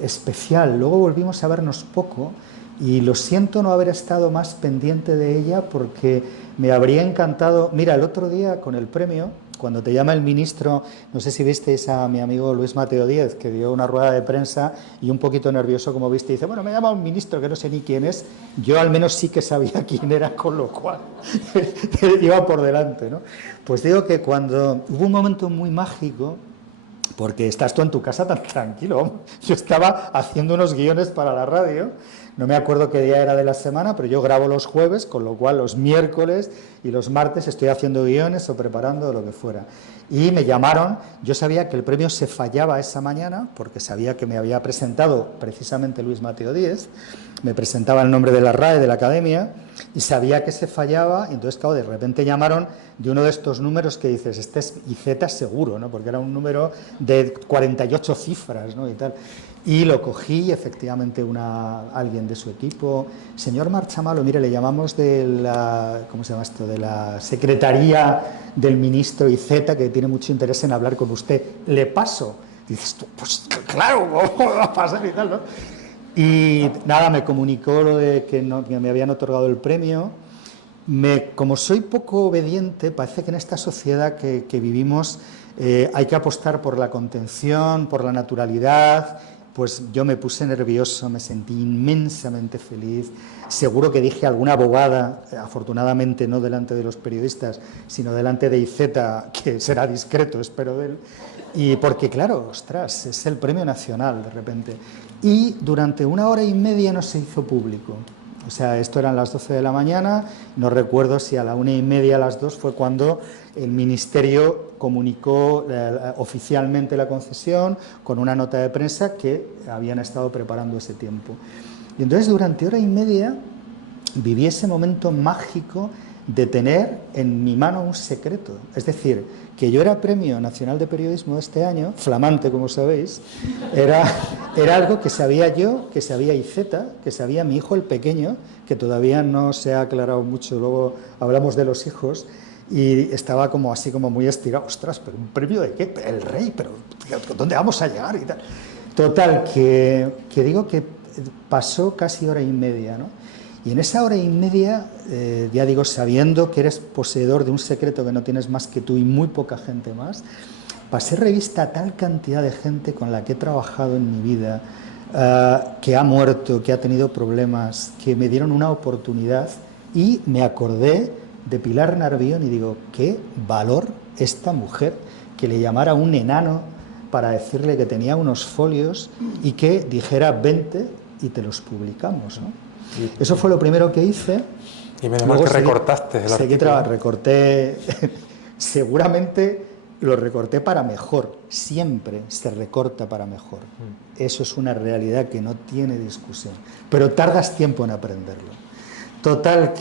especial. Luego volvimos a vernos poco y lo siento no haber estado más pendiente de ella porque me habría encantado... Mira, el otro día con el premio, cuando te llama el ministro, no sé si visteis a mi amigo Luis Mateo Díez, que dio una rueda de prensa y un poquito nervioso, como viste, dice, bueno, me llama un ministro que no sé ni quién es, yo al menos sí que sabía quién era, con lo cual iba por delante, ¿no? Pues digo que cuando hubo un momento muy mágico, porque estás tú en tu casa tan tranquilo, yo estaba haciendo unos guiones para la radio, No me acuerdo qué día era de la semana, pero yo grabo los jueves, con lo cual los miércoles y los martes estoy haciendo guiones o preparando lo que fuera. Y me llamaron, yo sabía que el premio se fallaba esa mañana, porque sabía que me había presentado precisamente Luis Mateo Díez, me presentaba el nombre de la RAE, de la Academia, y sabía que se fallaba, y entonces, claro, de repente llamaron de uno de estos números que dices, este es IZ seguro, ¿no? Porque era un número de 48 cifras, ¿no? Y tal. Y lo cogí y efectivamente alguien de su equipo, señor Marchamalo, mire, le llamamos de la, ¿cómo se llama esto?, de la Secretaría del Ministro IZ, que tiene mucho interés en hablar con usted, ¿le paso? Y dices tú, pues claro, ¿cómo va a pasar y tal, no? Y nada, me comunicó lo de que me habían otorgado el premio. Como soy poco obediente, parece que en esta sociedad que vivimos hay que apostar por la contención, por la naturalidad. Pues yo me puse nervioso, me sentí inmensamente feliz. Seguro que dije alguna bobada, afortunadamente no delante de los periodistas, sino delante de IZ, que será discreto, espero de él. Y porque, claro, ostras, es el premio nacional de repente. Y durante 1 hora y media no se hizo público. O sea, esto eran las 12 de la mañana, no recuerdo si a la 1:30, a las 2, fue cuando el Ministerio comunicó oficialmente la concesión con una nota de prensa que habían estado preparando ese tiempo. Y entonces durante 1 hora y media viví ese momento mágico de tener en mi mano un secreto. Es decir, que yo era Premio Nacional de Periodismo de este año, flamante como sabéis, era algo que sabía yo, que sabía IZ, que sabía mi hijo el pequeño, que todavía no se ha aclarado mucho, luego hablamos de los hijos, y estaba como así como muy estirado, ostras, pero ¿un premio de qué? El rey, pero ¿dónde vamos a llegar? Y tal. Total, que digo que pasó casi 1 hora y media, ¿no? Y en esa 1 hora y media, ya digo, sabiendo que eres poseedor de un secreto que no tienes más que tú y muy poca gente más, pasé revista a tal cantidad de gente con la que he trabajado en mi vida, que ha muerto, que ha tenido problemas, que me dieron una oportunidad, y me acordé de Pilar Narvión y digo, qué valor esta mujer que le llamara un enano para decirle que tenía unos folios y que dijera 20 y te los publicamos, ¿no? Eso fue lo primero que hice. Y menos mal que recortaste el artículo. Recorté, seguramente lo recorté para mejor, siempre se recorta para mejor. Eso es una realidad que no tiene discusión, pero tardas tiempo en aprenderlo. Total,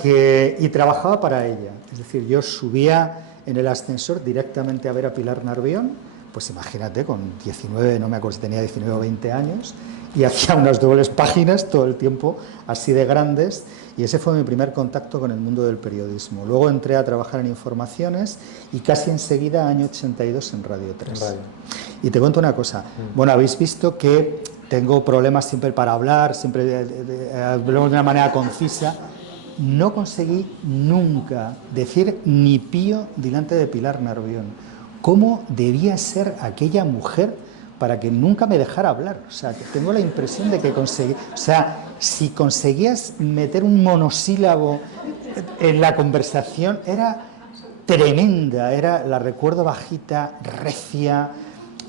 y trabajaba para ella, es decir, yo subía en el ascensor directamente a ver a Pilar Narvión, pues imagínate, con 19, no me acuerdo si tenía 19 o 20 años, y hacía unas dobles páginas todo el tiempo, así de grandes, y ese fue mi primer contacto con el mundo del periodismo. Luego entré a trabajar en informaciones y casi enseguida, año 82, en Radio 3. Radio. Y te cuento una cosa, bueno, habéis visto que tengo problemas siempre para hablar, siempre hablamos de una manera concisa. No conseguí nunca decir ni pío delante de Pilar Narvión. ¿Cómo debía ser aquella mujer para que nunca me dejara hablar? O sea, que tengo la impresión de que conseguí... O sea, si conseguías meter un monosílabo en la conversación, era tremenda, la recuerdo bajita, recia.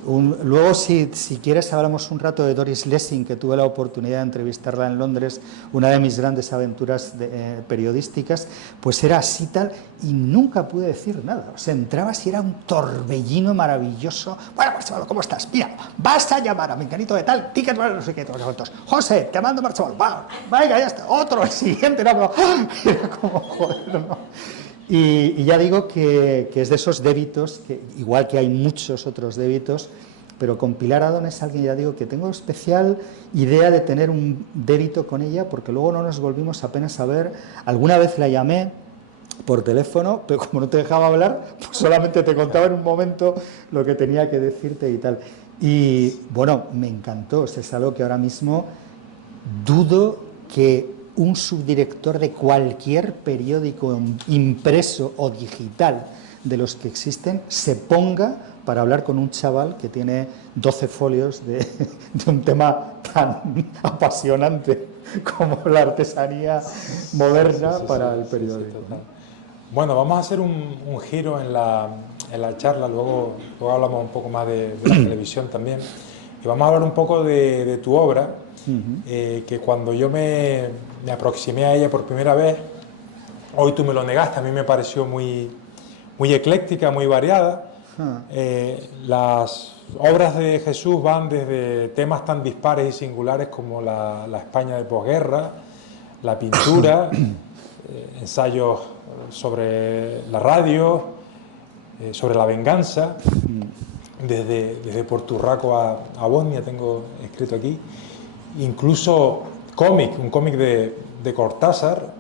Luego, si quieres, hablamos un rato de Doris Lessing, que tuve la oportunidad de entrevistarla en Londres, una de mis grandes aventuras periodísticas, pues era así tal, y nunca pude decir nada. O sea, entrabas y era un torbellino maravilloso. Bueno, Marchamalo, ¿cómo estás? Mira, vas a llamar a Menganito de tal, ticket, no sé qué, todos los José, te mando Marchamalo, venga, ya está, otro, el siguiente, no, era como, joder, no. Y ya digo que es de esos débitos, que igual que hay muchos otros débitos, pero con Pilar Adón es alguien, ya digo, que tengo especial idea de tener un débito con ella, porque luego no nos volvimos apenas a ver. Alguna vez la llamé por teléfono, pero como no te dejaba hablar, pues solamente te contaba en un momento lo que tenía que decirte y tal. Y bueno, me encantó, es algo que ahora mismo dudo que un subdirector de cualquier periódico impreso o digital de los que existen se ponga para hablar con un chaval que tiene 12 folios de un tema tan apasionante como la artesanía moderna para el periódico. Bueno, vamos a hacer un giro en la charla, luego hablamos un poco más de la televisión también. y vamos a hablar un poco de tu obra, que cuando yo me aproximé a ella por primera vez, hoy tú me lo negaste, a mí me pareció muy ecléctica, muy variada. Las obras de Jesús van desde temas tan dispares y singulares como la España de posguerra, la pintura, ensayos sobre la radio, sobre la venganza, desde Porturraco a Bosnia tengo escrito aquí, incluso un cómic de Cortázar,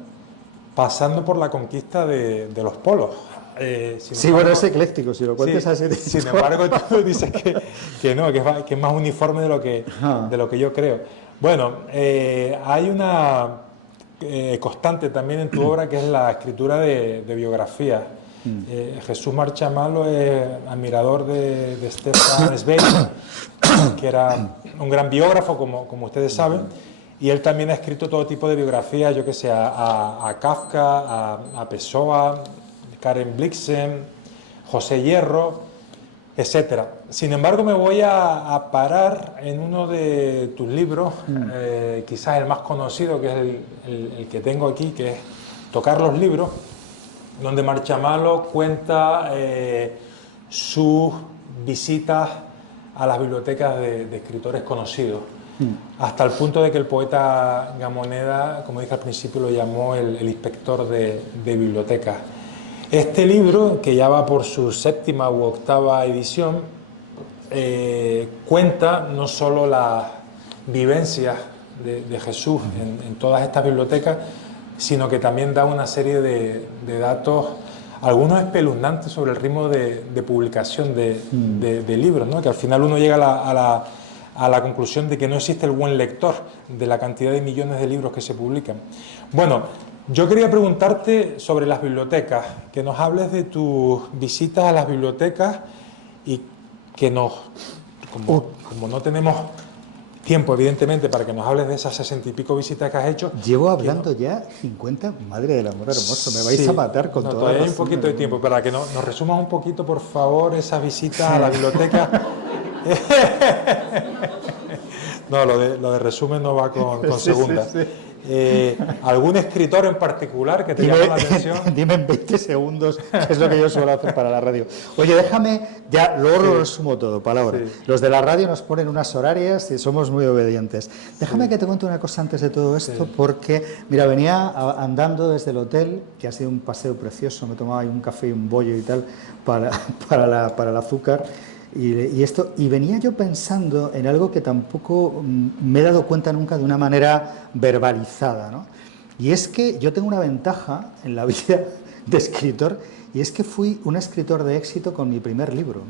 pasando por la conquista de los polos. Sí, bueno, es ecléctico, si lo cuentes así. Sin embargo, tú dices que no, que es más uniforme de lo que yo creo. Bueno, hay una constante también en tu obra que es la escritura de biografías. Jesús Marchamalo es admirador de Stefan Zweig, que era un gran biógrafo, como ustedes saben, y él también ha escrito todo tipo de biografías, yo que sé, a Kafka, a Pessoa, Karen Blixen, José Hierro, etc. Sin embargo, me voy a parar en uno de tus libros, quizás el más conocido, que es el que tengo aquí, que es Tocar los libros, donde Marchamalo cuenta sus visitas a las bibliotecas de escritores conocidos, hasta el punto de que el poeta Gamoneda, como dije al principio, lo llamó el inspector de bibliotecas. Este libro, que ya va por su 7ª u 8ª edición, cuenta no solo las vivencias de Jesús en todas estas bibliotecas, sino que también da una serie de datos, algunos espeluznantes, sobre el ritmo de publicación de libros, ¿no? Que al final uno llega a la conclusión de que no existe el buen lector de la cantidad de millones de libros que se publican. Bueno, yo quería preguntarte sobre las bibliotecas, que nos hables de tus visitas a las bibliotecas y que como no tenemos tiempo, evidentemente, para que nos hables de esas 60 y pico visitas que has hecho. Llevo hablando ya 50, madre del amor hermoso, me vais a matar con todo. Todavía hay un poquito de tiempo, para que nos resumas un poquito, por favor, esas visitas a la biblioteca. No, lo de resumen no va con segunda. Sí. ¿Algún escritor en particular que te llame la atención? Dime en 20 segundos, que es lo que yo suelo hacer para la radio. Oye, déjame, ya luego lo resumo todo, palabra. Sí. Los de la radio nos ponen unas horarias y somos muy obedientes. Déjame que te cuente una cosa antes de todo esto, porque, mira, venía andando desde el hotel, que ha sido un paseo precioso, me tomaba ahí un café y un bollo y tal, para el azúcar. Y venía yo pensando en algo que tampoco me he dado cuenta nunca de una manera verbalizada, ¿no? Y es que yo tengo una ventaja en la vida de escritor, y es que fui un escritor de éxito con mi primer libro.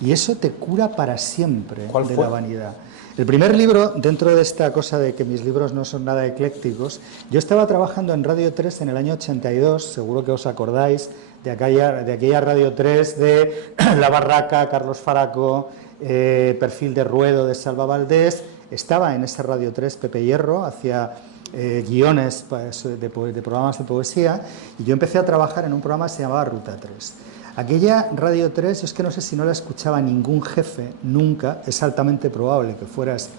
Y eso te cura para siempre de la vanidad. El primer libro, dentro de esta cosa de que mis libros no son nada eclécticos, yo estaba trabajando en Radio 3 en el año 82, seguro que os acordáis, de aquella Radio 3 de La Barraca, Carlos Faraco, Perfil de Ruedo de Salva Valdés. Estaba en esa Radio 3 Pepe Hierro, hacía guiones de programas de poesía, y yo empecé a trabajar en un programa que se llamaba Ruta 3. Aquella Radio 3, es que no sé si no la escuchaba ningún jefe, nunca, es altamente probable que fuera así,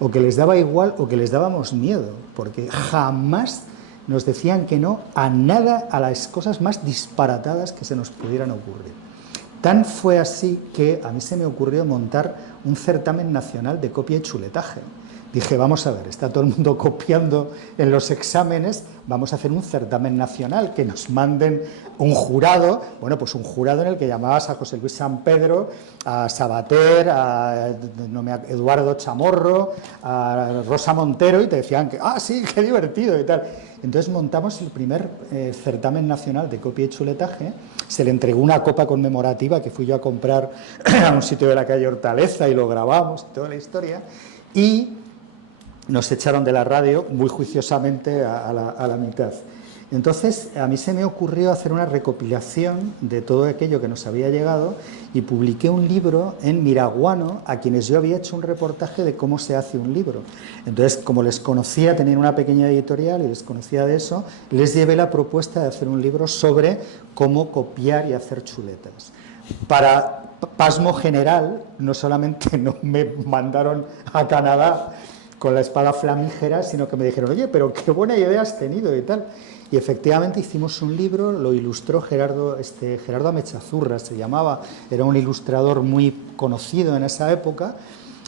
o que les daba igual o que les dábamos miedo, porque jamás nos decían que no a nada, a las cosas más disparatadas que se nos pudieran ocurrir. Tan fue así que a mí se me ocurrió montar un certamen nacional de copia y chuletaje. Dije, vamos a ver, está todo el mundo copiando en los exámenes, vamos a hacer un certamen nacional, que nos manden un jurado, bueno, pues un jurado en el que llamabas a José Luis San Pedro, a Sabater, a Eduardo Chamorro, a Rosa Montero, y te decían que, sí, qué divertido y tal. Entonces montamos el primer certamen nacional de copia y chuletaje, se le entregó una copa conmemorativa que fui yo a comprar a un sitio de la calle Hortaleza y lo grabamos, toda la historia, y nos echaron de la radio muy juiciosamente a la mitad. Entonces, a mí se me ocurrió hacer una recopilación de todo aquello que nos había llegado y publiqué un libro en Miraguano, a quienes yo había hecho un reportaje de cómo se hace un libro. Entonces, como les conocía, tenían una pequeña editorial y les conocía de eso, les llevé la propuesta de hacer un libro sobre cómo copiar y hacer chuletas. Para pasmo general, no solamente no me mandaron a Canadá con la espada flamígera, sino que me dijeron, oye, pero qué buena idea has tenido y tal. Y efectivamente hicimos un libro, lo ilustró Gerardo Amechazurra, se llamaba, era un ilustrador muy conocido en esa época.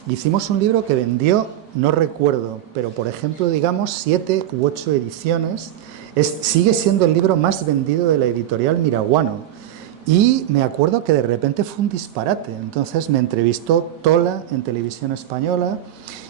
Hicimos un libro que vendió, no recuerdo, pero por ejemplo, digamos, 7 u 8 ediciones. Sigue siendo el libro más vendido de la editorial Miraguano. Y me acuerdo que de repente fue un disparate. Entonces me entrevistó Tola en Televisión Española,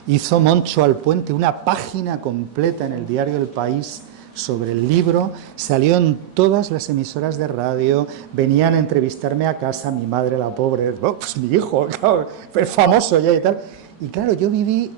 hizo Moncho Alpuente una página completa en el diario El País sobre el libro, salió en todas las emisoras de radio, venían a entrevistarme a casa, mi madre, la pobre, pues mi hijo, claro, es famoso ya y tal. Y claro, yo viví,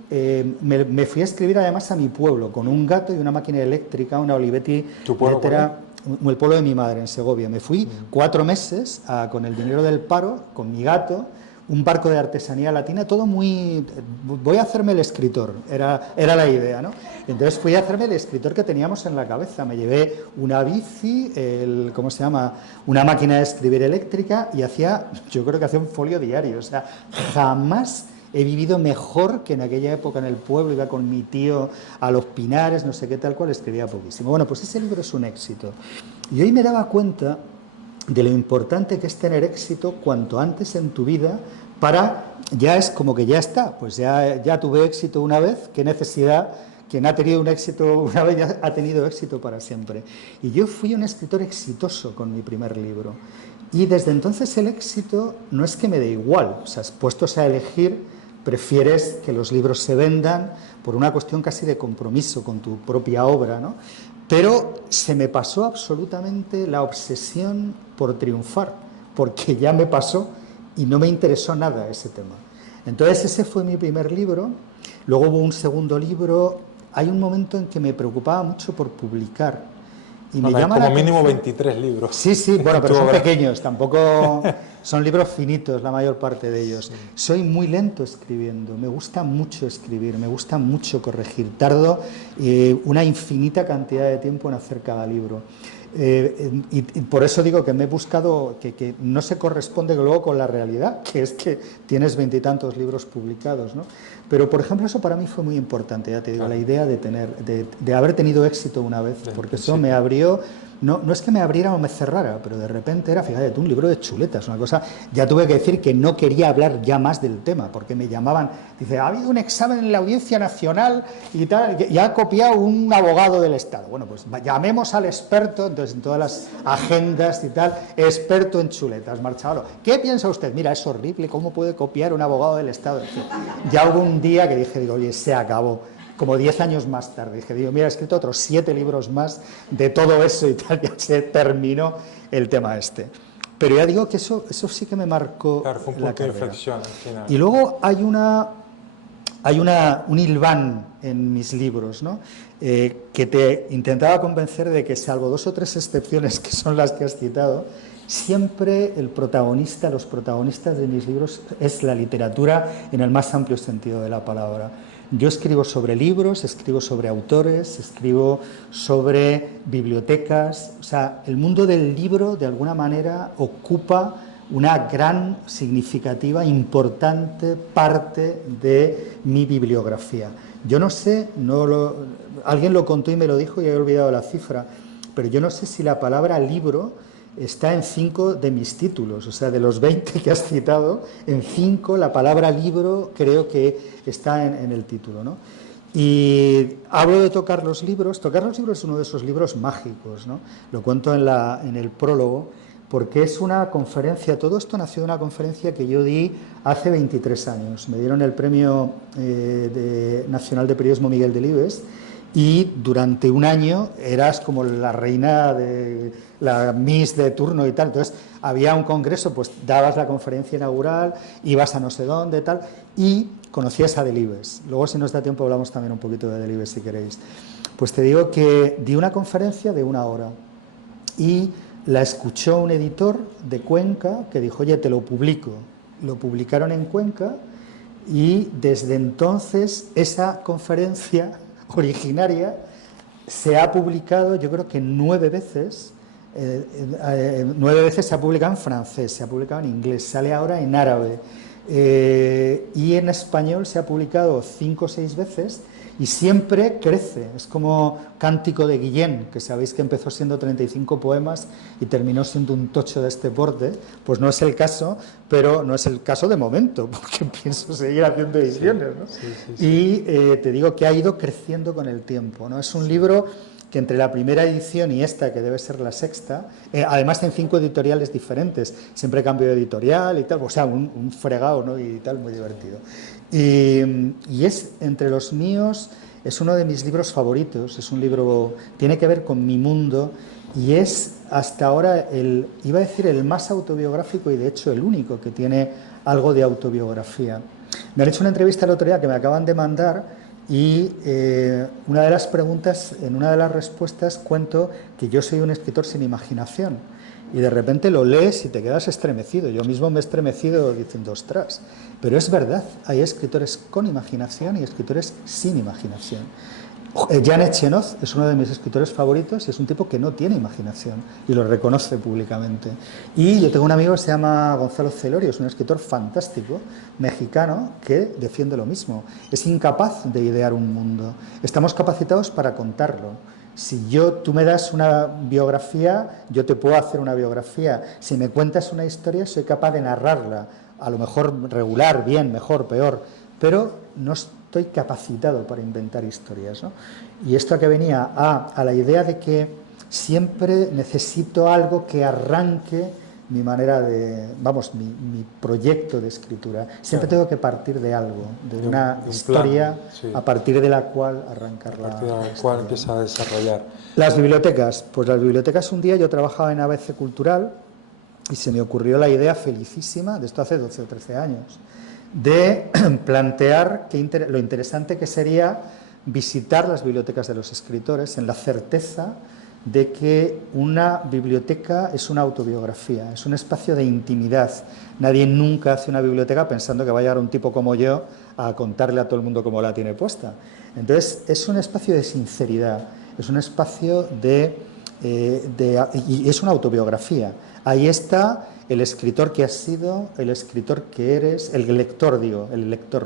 me fui a escribir además a mi pueblo, con un gato y una máquina eléctrica, una Olivetti. ¿Tu pueblo cuál es? El pueblo de mi madre, en Segovia. Me fui 4 meses con el dinero del paro, con mi gato, un barco de artesanía latina, todo muy... Voy a hacerme el escritor, era la idea, ¿no? Entonces fui a hacerme el escritor que teníamos en la cabeza. Me llevé una bici, ¿cómo se llama? Una máquina de escribir eléctrica y yo creo que hacía un folio diario. O sea, jamás he vivido mejor que en aquella época en el pueblo, iba con mi tío a los Pinares, no sé qué tal cual, escribía poquísimo. Bueno, pues ese libro es un éxito. Y hoy me daba cuenta de lo importante que es tener éxito cuanto antes en tu vida ya es como que ya está, pues ya tuve éxito una vez, qué necesidad, quien ha tenido un éxito una vez ya ha tenido éxito para siempre. Y yo fui un escritor exitoso con mi primer libro. Y desde entonces el éxito no es que me dé igual, o sea, puestos a elegir, prefieres que los libros se vendan por una cuestión casi de compromiso con tu propia obra, ¿no? Pero se me pasó absolutamente la obsesión por triunfar, porque ya me pasó y no me interesó nada ese tema. Entonces ese fue mi primer libro, luego hubo un segundo libro, hay un momento en que me preocupaba mucho por publicar. Y me llama como mínimo 23 libros. Sí, bueno, pero son pequeños, tampoco son libros finitos la mayor parte de ellos. Soy muy lento escribiendo, me gusta mucho escribir, me gusta mucho corregir. Tardo una infinita cantidad de tiempo en hacer cada libro. Y por eso digo que me he buscado, que no se corresponde luego con la realidad, que es que tienes 20 y tantos libros publicados, ¿no? Pero, por ejemplo, eso para mí fue muy importante, ya te digo, la idea de haber tenido éxito una vez, porque eso me abrió, no es que me abriera o me cerrara, pero de repente era, fíjate, un libro de chuletas, una cosa, ya tuve que decir que no quería hablar ya más del tema, porque me llamaban, dice, ha habido un examen en la Audiencia Nacional y tal, y ha copiado un abogado del Estado. Bueno, pues llamemos al experto, entonces en todas las agendas y tal, experto en chuletas, Marchavalo. ¿Qué piensa usted? Mira, es horrible, ¿cómo puede copiar un abogado del Estado? En fin, ya hubo un día que dije, oye, se acabó. Como 10 años más tarde, dije, mira, he escrito otros 7 libros más de todo eso y tal, ya se terminó el tema este. Pero ya digo que eso sí que me marcó claro, fue un punto de inflexión al final. Y luego hay un hilván en mis libros, ¿no? Que te intentaba convencer de que, salvo 2 o 3 excepciones que son las que has citado, siempre los protagonistas de mis libros es la literatura en el más amplio sentido de la palabra. Yo escribo sobre libros, escribo sobre autores, escribo sobre bibliotecas. O sea, el mundo del libro, de alguna manera, ocupa una gran, significativa, importante parte de mi bibliografía. Yo no sé, alguien lo contó y me lo dijo y he olvidado la cifra, pero yo no sé si la palabra libro está en 5 de mis títulos, o sea, de los 20 que has citado, en 5 la palabra libro creo que está en el título, ¿no? Y hablo de tocar los libros es uno de esos libros mágicos, ¿no? Lo cuento en el prólogo, porque es una conferencia, todo esto nació de una conferencia que yo di hace 23 años, me dieron el Premio Nacional de Periodismo Miguel Delibes, y durante un año eras como la reina de la Miss de turno y tal. Entonces había un congreso, pues dabas la conferencia inaugural, ibas a no sé dónde tal, y conocías a Delibes. Luego, si nos da tiempo, hablamos también un poquito de Delibes si queréis. Pues te digo que di una conferencia de 1 hora y la escuchó un editor de Cuenca que dijo, oye, te lo publico. Lo publicaron en Cuenca y desde entonces esa conferencia originaria se ha publicado, yo creo que 9 veces 9 veces se ha publicado en francés, se ha publicado en inglés, sale ahora en árabe, y en español se ha publicado 5 o 6 veces y siempre crece. Es como Cántico de Guillén, que sabéis que empezó siendo 35 poemas y terminó siendo un tocho de este porte. Pues no es el caso, pero no es el caso de momento, porque pienso seguir haciendo ediciones, ¿no? Y te digo que ha ido creciendo con el tiempo, ¿no? Es un libro que entre la primera edición y esta, que debe ser la sexta, además en 5 editoriales diferentes, siempre cambio de editorial y tal, o sea, un fregado, ¿no? Y tal, muy divertido. Y es, entre los míos, es uno de mis libros favoritos, es un libro, tiene que ver con mi mundo, y es hasta ahora iba a decir el más autobiográfico y de hecho el único que tiene algo de autobiografía. Me han hecho una entrevista el otro día que me acaban de mandar, y una de las preguntas, en una de las respuestas cuento que yo soy un escritor sin imaginación, y de repente lo lees y te quedas estremecido. Yo mismo me he estremecido diciendo, ostras, pero es verdad, hay escritores con imaginación y escritores sin imaginación. Jan Echenoz es uno de mis escritores favoritos y es un tipo que no tiene imaginación y lo reconoce públicamente. Y yo tengo un amigo que se llama Gonzalo Celorio, es un escritor fantástico, mexicano, que defiende lo mismo. Es incapaz de idear un mundo. Estamos capacitados para contarlo. Si tú me das una biografía, yo te puedo hacer una biografía. Si me cuentas una historia, soy capaz de narrarla. A lo mejor regular, bien, mejor, peor, pero no estoy capacitado para inventar historias, ¿no? Y esto a que venía a la idea de que siempre necesito algo que arranque mi manera de, vamos, mi proyecto de escritura. Siempre tengo que partir de algo, de una historia plan, sí, a partir de la cual arrancar la historia, cual empieza a desarrollar. Las bibliotecas. Pues las bibliotecas, un día yo trabajaba en ABC Cultural y se me ocurrió la idea felicísima, de esto hace 12 o 13 años, de plantear lo interesante que sería visitar las bibliotecas de los escritores en la certeza de que una biblioteca es una autobiografía, es un espacio de intimidad. Nadie nunca hace una biblioteca pensando que va a llegar un tipo como yo a contarle a todo el mundo cómo la tiene puesta. Entonces, es un espacio de sinceridad, es un espacio y es una autobiografía. Ahí está el escritor que has sido, el escritor que eres, el lector,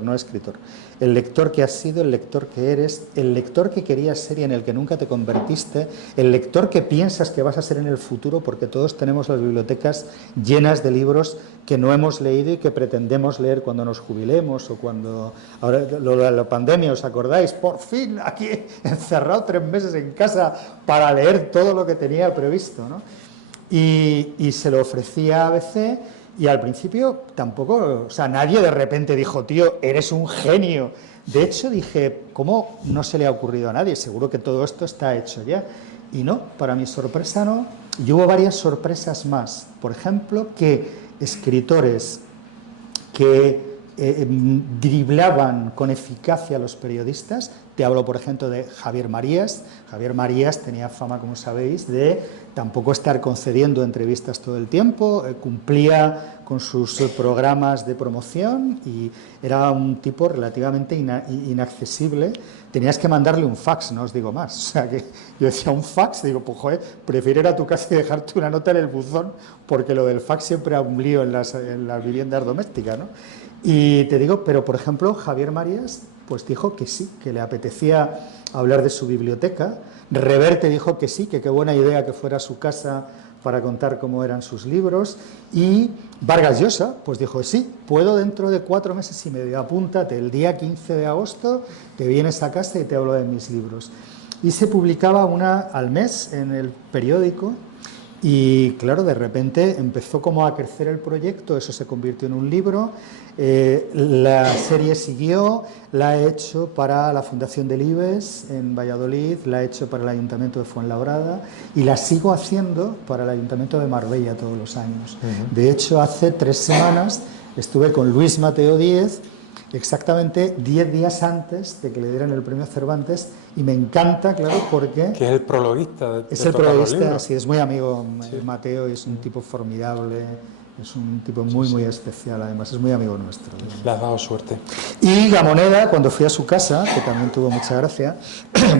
no escritor, el lector que has sido, el lector que eres, el lector que querías ser y en el que nunca te convertiste, el lector que piensas que vas a ser en el futuro, porque todos tenemos las bibliotecas llenas de libros que no hemos leído y que pretendemos leer cuando nos jubilemos o cuando... Ahora, lo de la pandemia, ¿os acordáis? Por fin, aquí encerrado 3 meses en casa para leer todo lo que tenía previsto, ¿no? Y se lo ofrecía a ABC y al principio tampoco, o sea, nadie de repente dijo, tío, eres un genio. De hecho dije, ¿cómo no se le ha ocurrido a nadie? Seguro que todo esto está hecho ya. Y no, para mi sorpresa no. Y hubo varias sorpresas más. Por ejemplo, que escritores que driblaban con eficacia a los periodistas. Te hablo, por ejemplo, de Javier Marías. Javier Marías tenía fama, como sabéis, de tampoco estar concediendo entrevistas todo el tiempo, cumplía con sus programas de promoción y era un tipo relativamente inaccesible. Tenías que mandarle un fax, no os digo más. O sea, que yo decía un fax, digo, pues joder, prefiero ir a tu casa y dejarte una nota en el buzón, porque lo del fax siempre era un lío en las viviendas domésticas, ¿no? Y te digo, pero por ejemplo, Javier Marías pues dijo que sí, que le apetecía hablar de su biblioteca. Reverte dijo que sí, que qué buena idea que fuera a su casa para contar cómo eran sus libros. Y Vargas Llosa pues dijo, sí, puedo dentro de 4 meses y medio, apúntate, el día 15 de agosto te vienes a casa y te hablo de mis libros. Y se publicaba una al mes en el periódico. Y claro, de repente empezó como a crecer el proyecto, eso se convirtió en un libro, la serie siguió, la he hecho para la Fundación del IBES en Valladolid, la he hecho para el Ayuntamiento de Fuenlabrada y la sigo haciendo para el Ayuntamiento de Marbella todos los años. De hecho, hace 3 semanas estuve con Luis Mateo Díez, exactamente 10 días antes de que le dieran el premio Cervantes, y me encanta, claro, porque... Que es el prologuista. Es el prologuista, sí, es muy amigo, sí. Mateo, es un tipo formidable, Es un tipo muy, muy especial, además, es muy amigo nuestro. Le has dado suerte. Y Gamoneda, cuando fui a su casa, que también tuvo mucha gracia,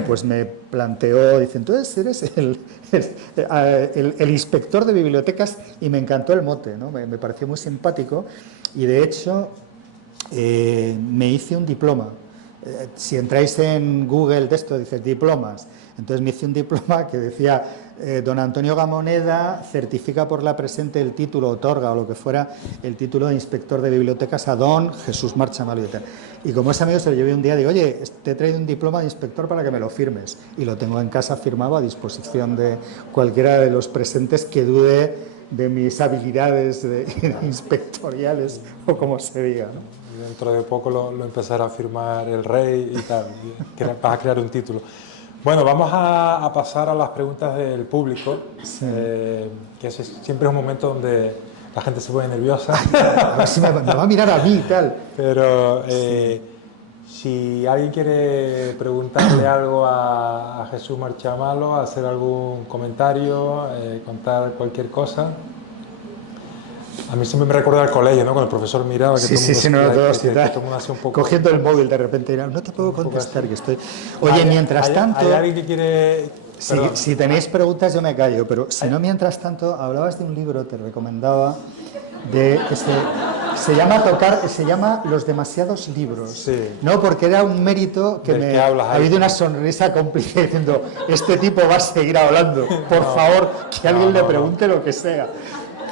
pues me planteó, dicen, tú eres el inspector de bibliotecas, y me encantó el mote, ¿no? Me pareció muy simpático, y de hecho me hice un diploma. Si entráis en Google de esto, dices diplomas, entonces me hice un diploma que decía don Antonio Gamoneda certifica por la presente el título, otorga o lo que fuera, el título de inspector de bibliotecas a don Jesús Marchamal. Y como ese amigo se lo llevé un día, digo, oye, te he traído un diploma de inspector para que me lo firmes, y lo tengo en casa firmado a disposición de cualquiera de los presentes que dude de mis habilidades inspectoriales, o como se diga, ¿no? Dentro de poco lo empezará a firmar el rey y tal, y vas a crear un título. Bueno, vamos a pasar a las preguntas del público, Sí. que ese siempre es un momento donde la gente se pone nerviosa. A ver si me va a mirar a mí y tal. Pero si alguien quiere preguntarle algo a Jesús Marchamalo, hacer algún comentario, contar cualquier cosa. A mí siempre me recuerda al colegio, ¿no? Cuando el profesor miraba que Sí, todo el mundo, todos que todo el mundo hacía un poco... cogiendo el móvil de repente, no te puedo contestar, que estoy... Oye, mientras tanto... ¿Hay alguien que quiere...? Si tenéis preguntas yo me callo, pero si no, mientras tanto, hablabas de un libro, te recomendaba, que se llama Los demasiados libros. Sí. No, porque era un mérito que ha habido una sonrisa cómplice diciendo, este tipo va a seguir hablando, por favor, que alguien le pregunte lo que sea.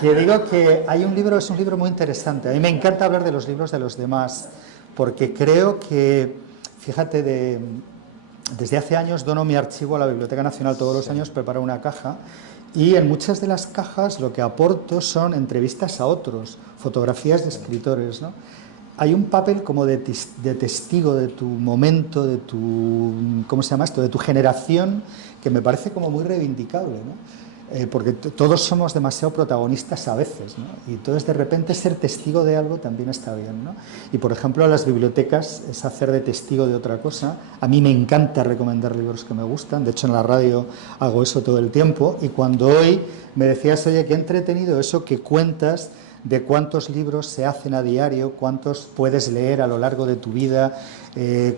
Que digo que hay un libro, es un libro muy interesante. A mí me encanta hablar de los libros de los demás, porque creo que, fíjate, desde hace años dono mi archivo a la Biblioteca Nacional, todos los años preparo una caja, y en muchas de las cajas lo que aporto son entrevistas a otros, fotografías de escritores, ¿no? Hay un papel como de testigo de tu momento, de tu, ¿cómo se llama esto?, de tu generación, que me parece como muy reivindicable, ¿no? Porque todos somos demasiado protagonistas a veces, ¿no? Y entonces de repente ser testigo de algo también está bien, ¿no? Y por ejemplo a las bibliotecas es hacer de testigo de otra cosa. A mí me encanta recomendar libros que me gustan, de hecho en la radio hago eso todo el tiempo, y cuando hoy me decías, oye, qué entretenido eso que cuentas de cuántos libros se hacen a diario, cuántos puedes leer a lo largo de tu vida,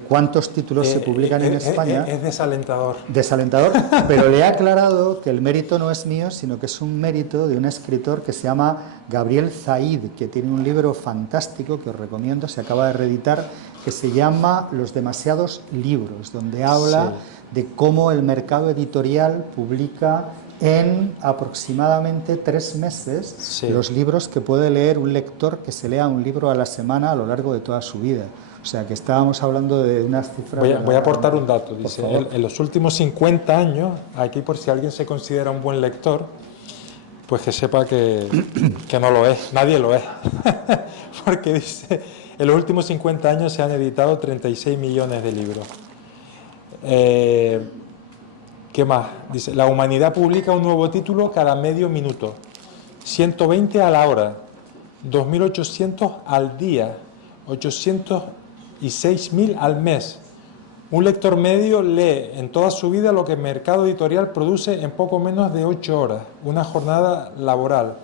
cuántos títulos se publican en España. Es desalentador. Desalentador, pero le he aclarado que el mérito no es mío, sino que es un mérito de un escritor que se llama Gabriel Zaid, que tiene un libro fantástico que os recomiendo, se acaba de reeditar, que se llama Los demasiados libros, donde habla de cómo el mercado editorial publica en aproximadamente 3 meses los libros que puede leer un lector que se lea un libro a la semana a lo largo de toda su vida. O sea, que estábamos hablando de unas cifras... Voy a aportar un dato. Dice, en los últimos 50 años, aquí por si alguien se considera un buen lector, pues que sepa que no lo es, nadie lo es. Porque dice, en los últimos 50 años se han editado 36 millones de libros. ¿Qué más? Dice, la humanidad publica un nuevo título cada medio minuto, 120 a la hora, 2.800 al día, 806.000 al mes. Un lector medio lee en toda su vida lo que el mercado editorial produce en poco menos de 8 horas, una jornada laboral.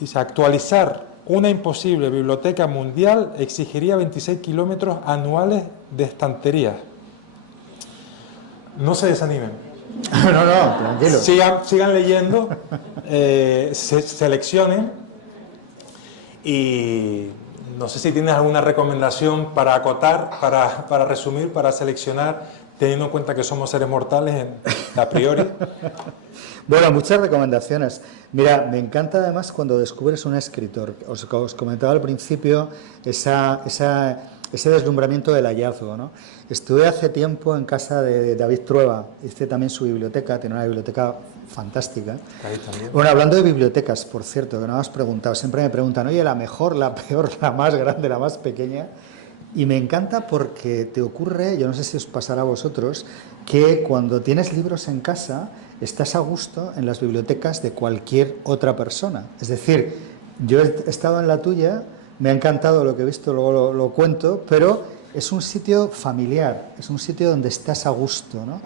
Dice, actualizar una imposible biblioteca mundial exigiría 26 kilómetros anuales de estanterías. No se desanimen. No, tranquilo. Sigan leyendo, seleccionen, y no sé si tienes alguna recomendación para acotar, para resumir, para seleccionar, teniendo en cuenta que somos seres mortales a priori. Bueno, muchas recomendaciones. Mira, me encanta además cuando descubres un escritor. Os comentaba al principio ese deslumbramiento del hallazgo, ¿no? Estuve hace tiempo en casa de David Trueba, hice también su biblioteca, tiene una biblioteca fantástica. Bueno, hablando de bibliotecas, por cierto, que no me has preguntado, siempre me preguntan, oye, la mejor, la peor, la más grande, la más pequeña, y me encanta porque te ocurre, yo no sé si os pasará a vosotros, que cuando tienes libros en casa, estás a gusto en las bibliotecas de cualquier otra persona. Es decir, yo he estado en la tuya, me ha encantado lo que he visto, luego lo cuento, pero es un sitio familiar, es un sitio donde estás a gusto, ¿no?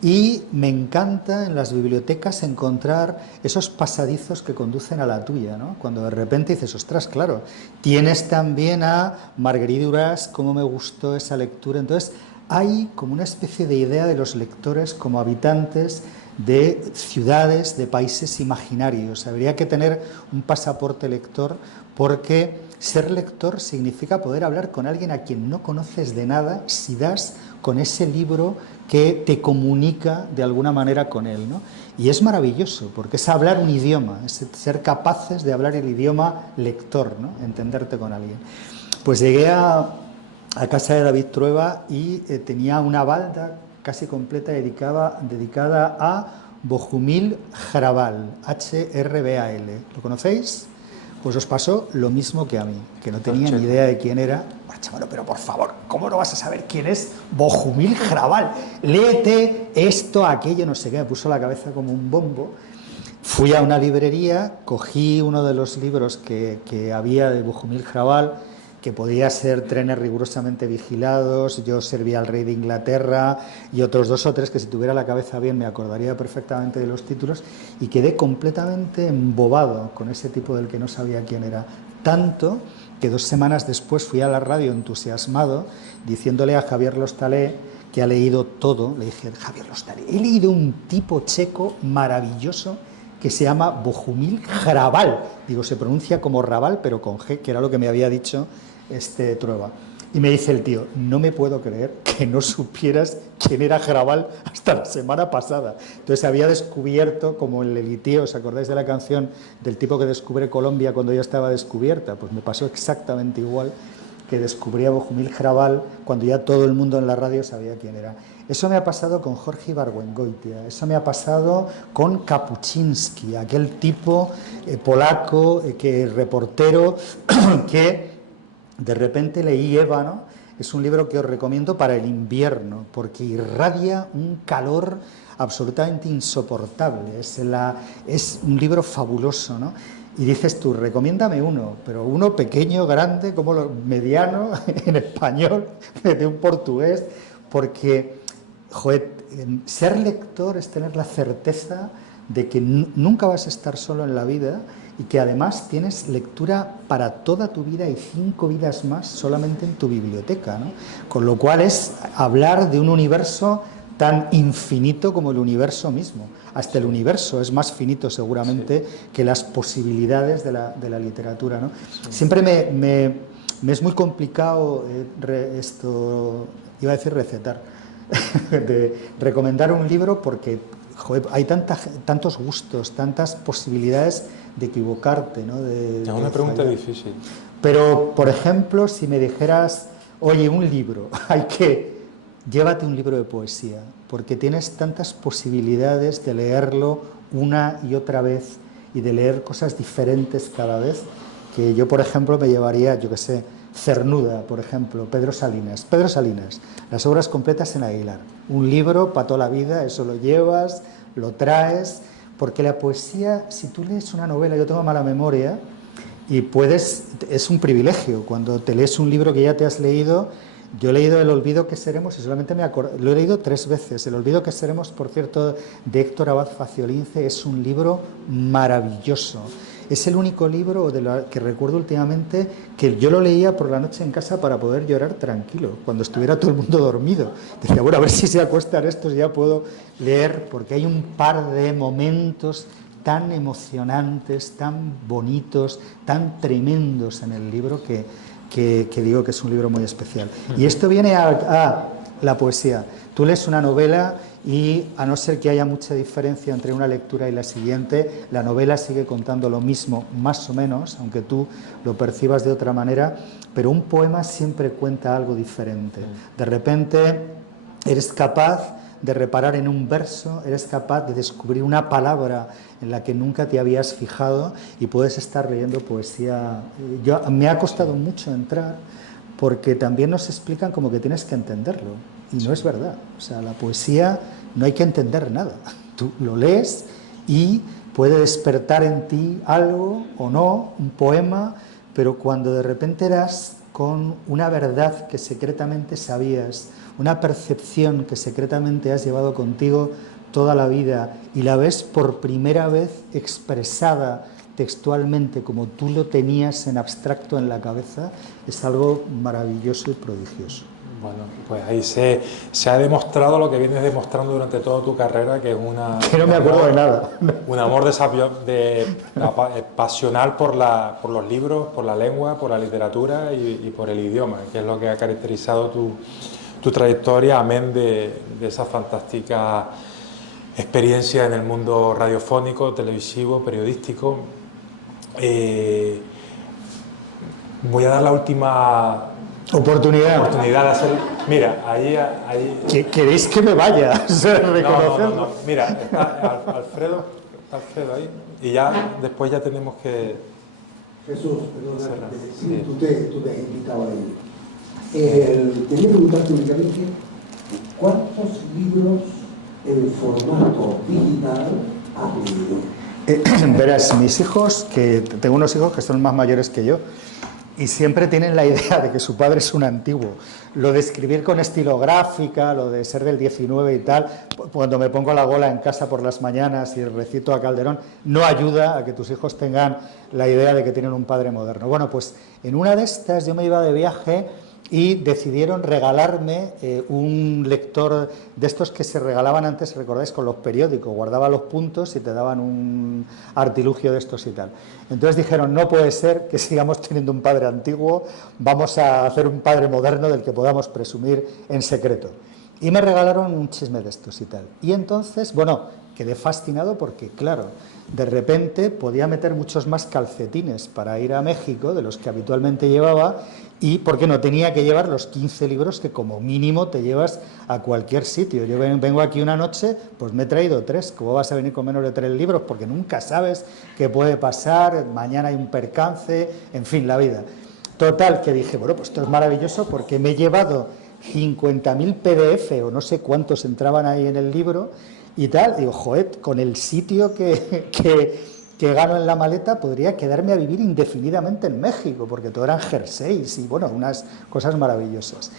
Y me encanta en las bibliotecas encontrar esos pasadizos que conducen a la tuya, ¿no? Cuando de repente dices, ostras, claro, tienes también a Marguerite Duras, cómo me gustó esa lectura. Entonces, hay como una especie de idea de los lectores como habitantes de ciudades, de países imaginarios. Habría que tener un pasaporte lector, porque ser lector significa poder hablar con alguien a quien no conoces de nada si das con ese libro que te comunica de alguna manera con él, ¿no? Y es maravilloso, porque es hablar un idioma, es ser capaces de hablar el idioma lector, ¿no? Entenderte con alguien. Pues llegué a casa de David Trueba y tenía una balda casi completa dedicada a Bohumil Hrabal, H-R-B-A-L. ¿Lo conocéis? Pues os pasó lo mismo que a mí, que no tenía ni idea de quién era. Bueno, pero por favor, ¿cómo no vas a saber quién es Bohumil Hrabal? Léete esto, aquello, no sé qué, me puso la cabeza como un bombo. Fui a una librería, cogí uno de los libros que había de Bohumil Hrabal, que podía ser Trenes rigurosamente vigilados, Yo servía al rey de Inglaterra y otros 2 o 3 que si tuviera la cabeza bien me acordaría perfectamente de los títulos, y quedé completamente embobado con ese tipo del que no sabía quién era. Tanto que 2 semanas después fui a la radio entusiasmado diciéndole a Javier Lostalé que ha leído todo. Le dije, Javier Lostalé, he leído un tipo checo maravilloso que se llama Bohumil Hrabal. Digo, se pronuncia como Raval, pero con G, que era lo que me había dicho Trueba. Y me dice el tío, no me puedo creer que no supieras quién era Hrabal hasta la semana pasada. Entonces había descubierto, como el Elitío, ¿os acordáis de la canción del tipo que descubre Colombia cuando ya estaba descubierta? Pues me pasó exactamente igual, que descubrí a Bohumil Hrabal cuando ya todo el mundo en la radio sabía quién era. Eso me ha pasado con Jorge Ibargüengoitia, eso me ha pasado con Kapuczynski, aquel tipo polaco, reportero, que de repente leí Ébano. Es un libro que os recomiendo para el invierno, porque irradia un calor absolutamente insoportable. Es un libro fabuloso, ¿no? Y dices tú, recomiéndame uno, pero uno pequeño, grande, como mediano, en español, de un portugués, porque, joder, ser lector es tener la certeza de que nunca vas a estar solo en la vida y que además tienes lectura para toda tu vida y 5 vidas más solamente en tu biblioteca, ¿no? Con lo cual es hablar de un universo tan infinito como el universo mismo. Hasta el universo es más finito seguramente que las posibilidades de la literatura, ¿no? Siempre me es muy complicado iba a decir recetar, de recomendar un libro, porque joder, hay tantos gustos, tantas posibilidades de equivocarte, ¿no? Es una pregunta difícil. Pero, por ejemplo, si me dijeras, oye, un libro, llévate un libro de poesía, porque tienes tantas posibilidades de leerlo una y otra vez y de leer cosas diferentes cada vez, que yo, por ejemplo, me llevaría, yo qué sé, Cernuda, por ejemplo, Pedro Salinas, las obras completas en Aguilar, un libro para toda la vida, eso lo llevas, lo traes, porque la poesía, si tú lees una novela, yo tengo mala memoria, y es un privilegio, cuando te lees un libro que ya te has leído. Yo he leído El olvido que seremos y solamente lo he leído 3 veces. El olvido que seremos, por cierto, de Héctor Abad Faciolince, es un libro maravilloso. Es el único libro que recuerdo últimamente que yo lo leía por la noche en casa para poder llorar tranquilo, cuando estuviera todo el mundo dormido. Decía, bueno, a ver si se acuestan estos, ya puedo leer, porque hay un par de momentos tan emocionantes, tan bonitos, tan tremendos en el libro que digo que es un libro muy especial. Y esto viene a la poesía. Tú lees una novela y, a no ser que haya mucha diferencia entre una lectura y la siguiente, la novela sigue contando lo mismo, más o menos, aunque tú lo percibas de otra manera, pero un poema siempre cuenta algo diferente. De repente eres capaz de reparar en un verso, eres capaz de descubrir una palabra en la que nunca te habías fijado y puedes estar leyendo poesía. Me ha costado mucho entrar, porque también nos explican como que tienes que entenderlo, y no es verdad. O sea, la poesía no hay que entender nada. Tú lo lees y puede despertar en ti algo o no, un poema, pero cuando de repente das con una verdad que secretamente sabías, una percepción que secretamente has llevado contigo toda la vida y la ves por primera vez expresada textualmente como tú lo tenías en abstracto en la cabeza, es algo maravilloso y prodigioso. Bueno, pues ahí se ha demostrado lo que vienes demostrando durante toda tu carrera, que es que no me acuerdo de nada. Un amor pasional por los libros, por la lengua, por la literatura y por el idioma, que es lo que ha caracterizado tu trayectoria, amén de esa fantástica experiencia en el mundo radiofónico, televisivo, periodístico. Voy a dar la última oportunidad de hacer. Mira, ahí. ¿Queréis que me vaya? No. Mira, está Alfredo ahí. Y ya después ya tenemos que. Jesús, perdona, sí. Tú te has invitado ahí. Quería preguntarte únicamente ¿cuántos libros en formato digital has leído? Verás, mis hijos, que tengo unos hijos que son más mayores que yo, y siempre tienen la idea de que su padre es un antiguo. Lo de escribir con estilográfica, lo de ser del 19 y tal, cuando me pongo la gola en casa por las mañanas y recito a Calderón, no ayuda a que tus hijos tengan la idea de que tienen un padre moderno. Bueno, pues en una de estas yo me iba de viaje y decidieron regalarme un lector de estos que se regalaban antes, recordáis, con los periódicos, guardaba los puntos y te daban un artilugio de estos y tal. Entonces dijeron, no puede ser que sigamos teniendo un padre antiguo, vamos a hacer un padre moderno del que podamos presumir en secreto. Y me regalaron un chisme de estos y tal. Y entonces, bueno, quedé fascinado porque, claro, de repente podía meter muchos más calcetines para ir a México de los que habitualmente llevaba, y porque no tenía que llevar los 15 libros que como mínimo te llevas a cualquier sitio. Yo vengo aquí una noche, pues me he traído 3. ¿Cómo vas a venir con menos de 3 libros? Porque nunca sabes qué puede pasar, mañana hay un percance, en fin, la vida. Total, que dije, bueno, pues esto es maravilloso porque me he llevado 50.000 PDF o no sé cuántos entraban ahí en el libro y tal. Digo, joder, con el sitio que gano en la maleta podría quedarme a vivir indefinidamente en México, porque todo eran jerseys y, bueno, unas cosas maravillosas.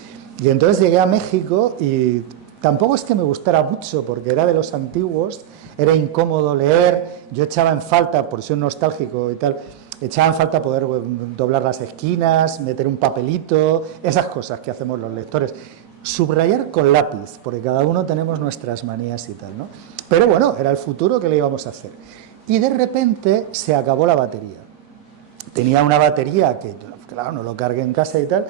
Y entonces llegué a México y tampoco es que me gustara mucho, porque era de los antiguos, era incómodo leer, yo echaba en falta, por ser nostálgico y tal, echaba en falta poder doblar las esquinas, meter un papelito, esas cosas que hacemos los lectores. Subrayar con lápiz, porque cada uno tenemos nuestras manías y tal, ¿no? Pero bueno, era el futuro que le íbamos a hacer. Y de repente se acabó la batería. Tenía una batería que, claro, no lo cargué en casa y tal,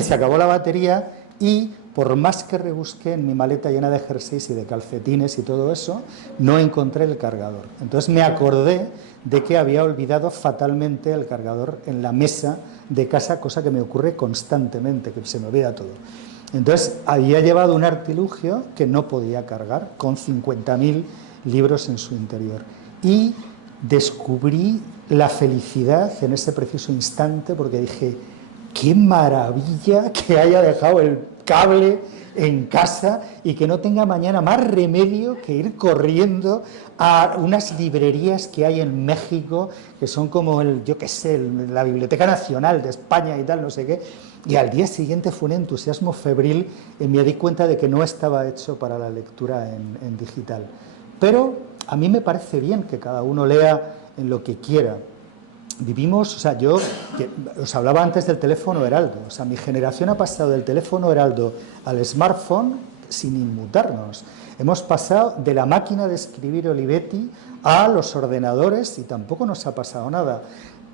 se acabó la batería y por más que rebusqué en mi maleta llena de jerseys y de calcetines y todo eso, no encontré el cargador. Entonces me acordé de que había olvidado fatalmente el cargador en la mesa de casa, cosa que me ocurre constantemente, que se me olvida todo. Entonces había llevado un artilugio que no podía cargar con 50.000 libros en su interior. Y descubrí la felicidad en ese preciso instante porque dije, qué maravilla que haya dejado el cable en casa y que no tenga mañana más remedio que ir corriendo a unas librerías que hay en México, que son como yo qué sé, la Biblioteca Nacional de España y tal, no sé qué. Y al día siguiente fue un entusiasmo febril y me di cuenta de que no estaba hecho para la lectura en digital. Pero a mí me parece bien que cada uno lea en lo que quiera. Vivimos, o sea, yo os hablaba antes del teléfono Heraldo, o sea, mi generación ha pasado del teléfono Heraldo al smartphone sin inmutarnos. Hemos pasado de la máquina de escribir Olivetti a los ordenadores y tampoco nos ha pasado nada.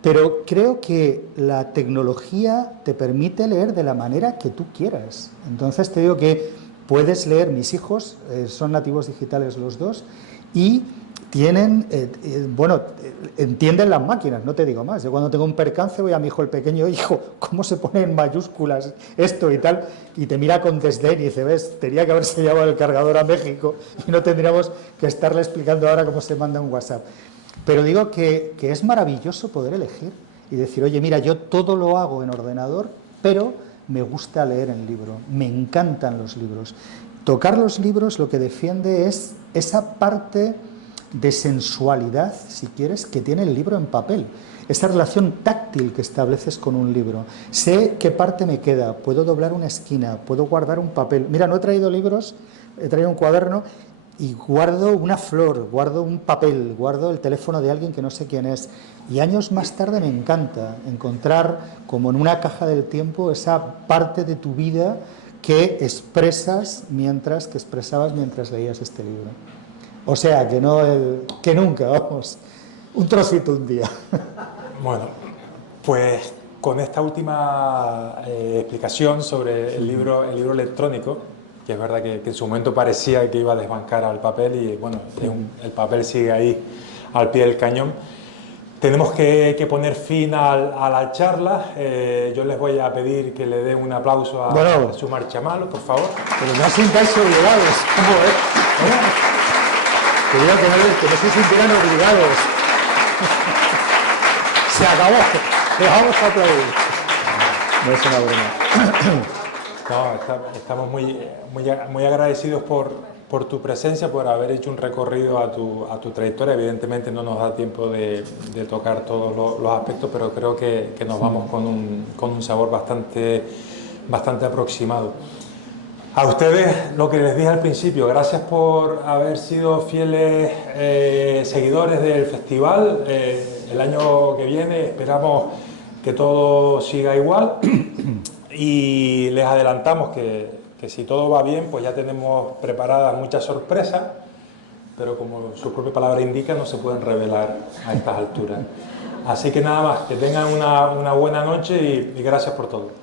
Pero creo que la tecnología te permite leer de la manera que tú quieras. Entonces te digo que puedes leer, mis hijos son nativos digitales los dos, y tienen, entienden las máquinas, no te digo más. Yo cuando tengo un percance voy a mi hijo el pequeño, hijo, ¿cómo se pone en mayúsculas esto y tal? Y te mira con desdén y dice, ves, tenía que haberse llevado el cargador a México y no tendríamos que estarle explicando ahora cómo se manda un WhatsApp. Pero digo que es maravilloso poder elegir y decir, oye, mira, yo todo lo hago en ordenador, pero me gusta leer en libro, me encantan los libros. Tocar los libros lo que defiende es esa parte de sensualidad, si quieres, que tiene el libro en papel. Esa relación táctil que estableces con un libro. Sé qué parte me queda, puedo doblar una esquina, puedo guardar un papel. Mira, no he traído libros, he traído un cuaderno y guardo una flor, guardo un papel, guardo el teléfono de alguien que no sé quién es. Y años más tarde me encanta encontrar, como en una caja del tiempo, esa parte de tu vida que expresabas mientras leías este libro. O sea, que nunca, vamos, un trocito un día. Bueno, pues con esta última explicación sobre el libro electrónico, que es verdad que en su momento parecía que iba a desbancar al papel y bueno, el papel sigue ahí al pie del cañón. Tenemos que poner fin a la charla. Yo les voy a pedir que le den un aplauso a su marchamalo, por favor. Pero no sintáis obligados. ¿Cómo es? Quería que no se sintieran obligados. Se acabó. Le vamos a aplaudir. No es una broma. No, estamos muy agradecidos por tu presencia, por haber hecho un recorrido a tu trayectoria. Evidentemente no nos da tiempo de tocar todos los aspectos, pero creo que nos vamos con un sabor bastante aproximado. A ustedes, lo que les dije al principio, gracias por haber sido fieles seguidores del festival. El año que viene esperamos que todo siga igual y les adelantamos que si todo va bien, pues ya tenemos preparadas muchas sorpresas, pero como su propia palabra indica, no se pueden revelar a estas alturas. Así que nada más, que tengan una buena noche y gracias por todo.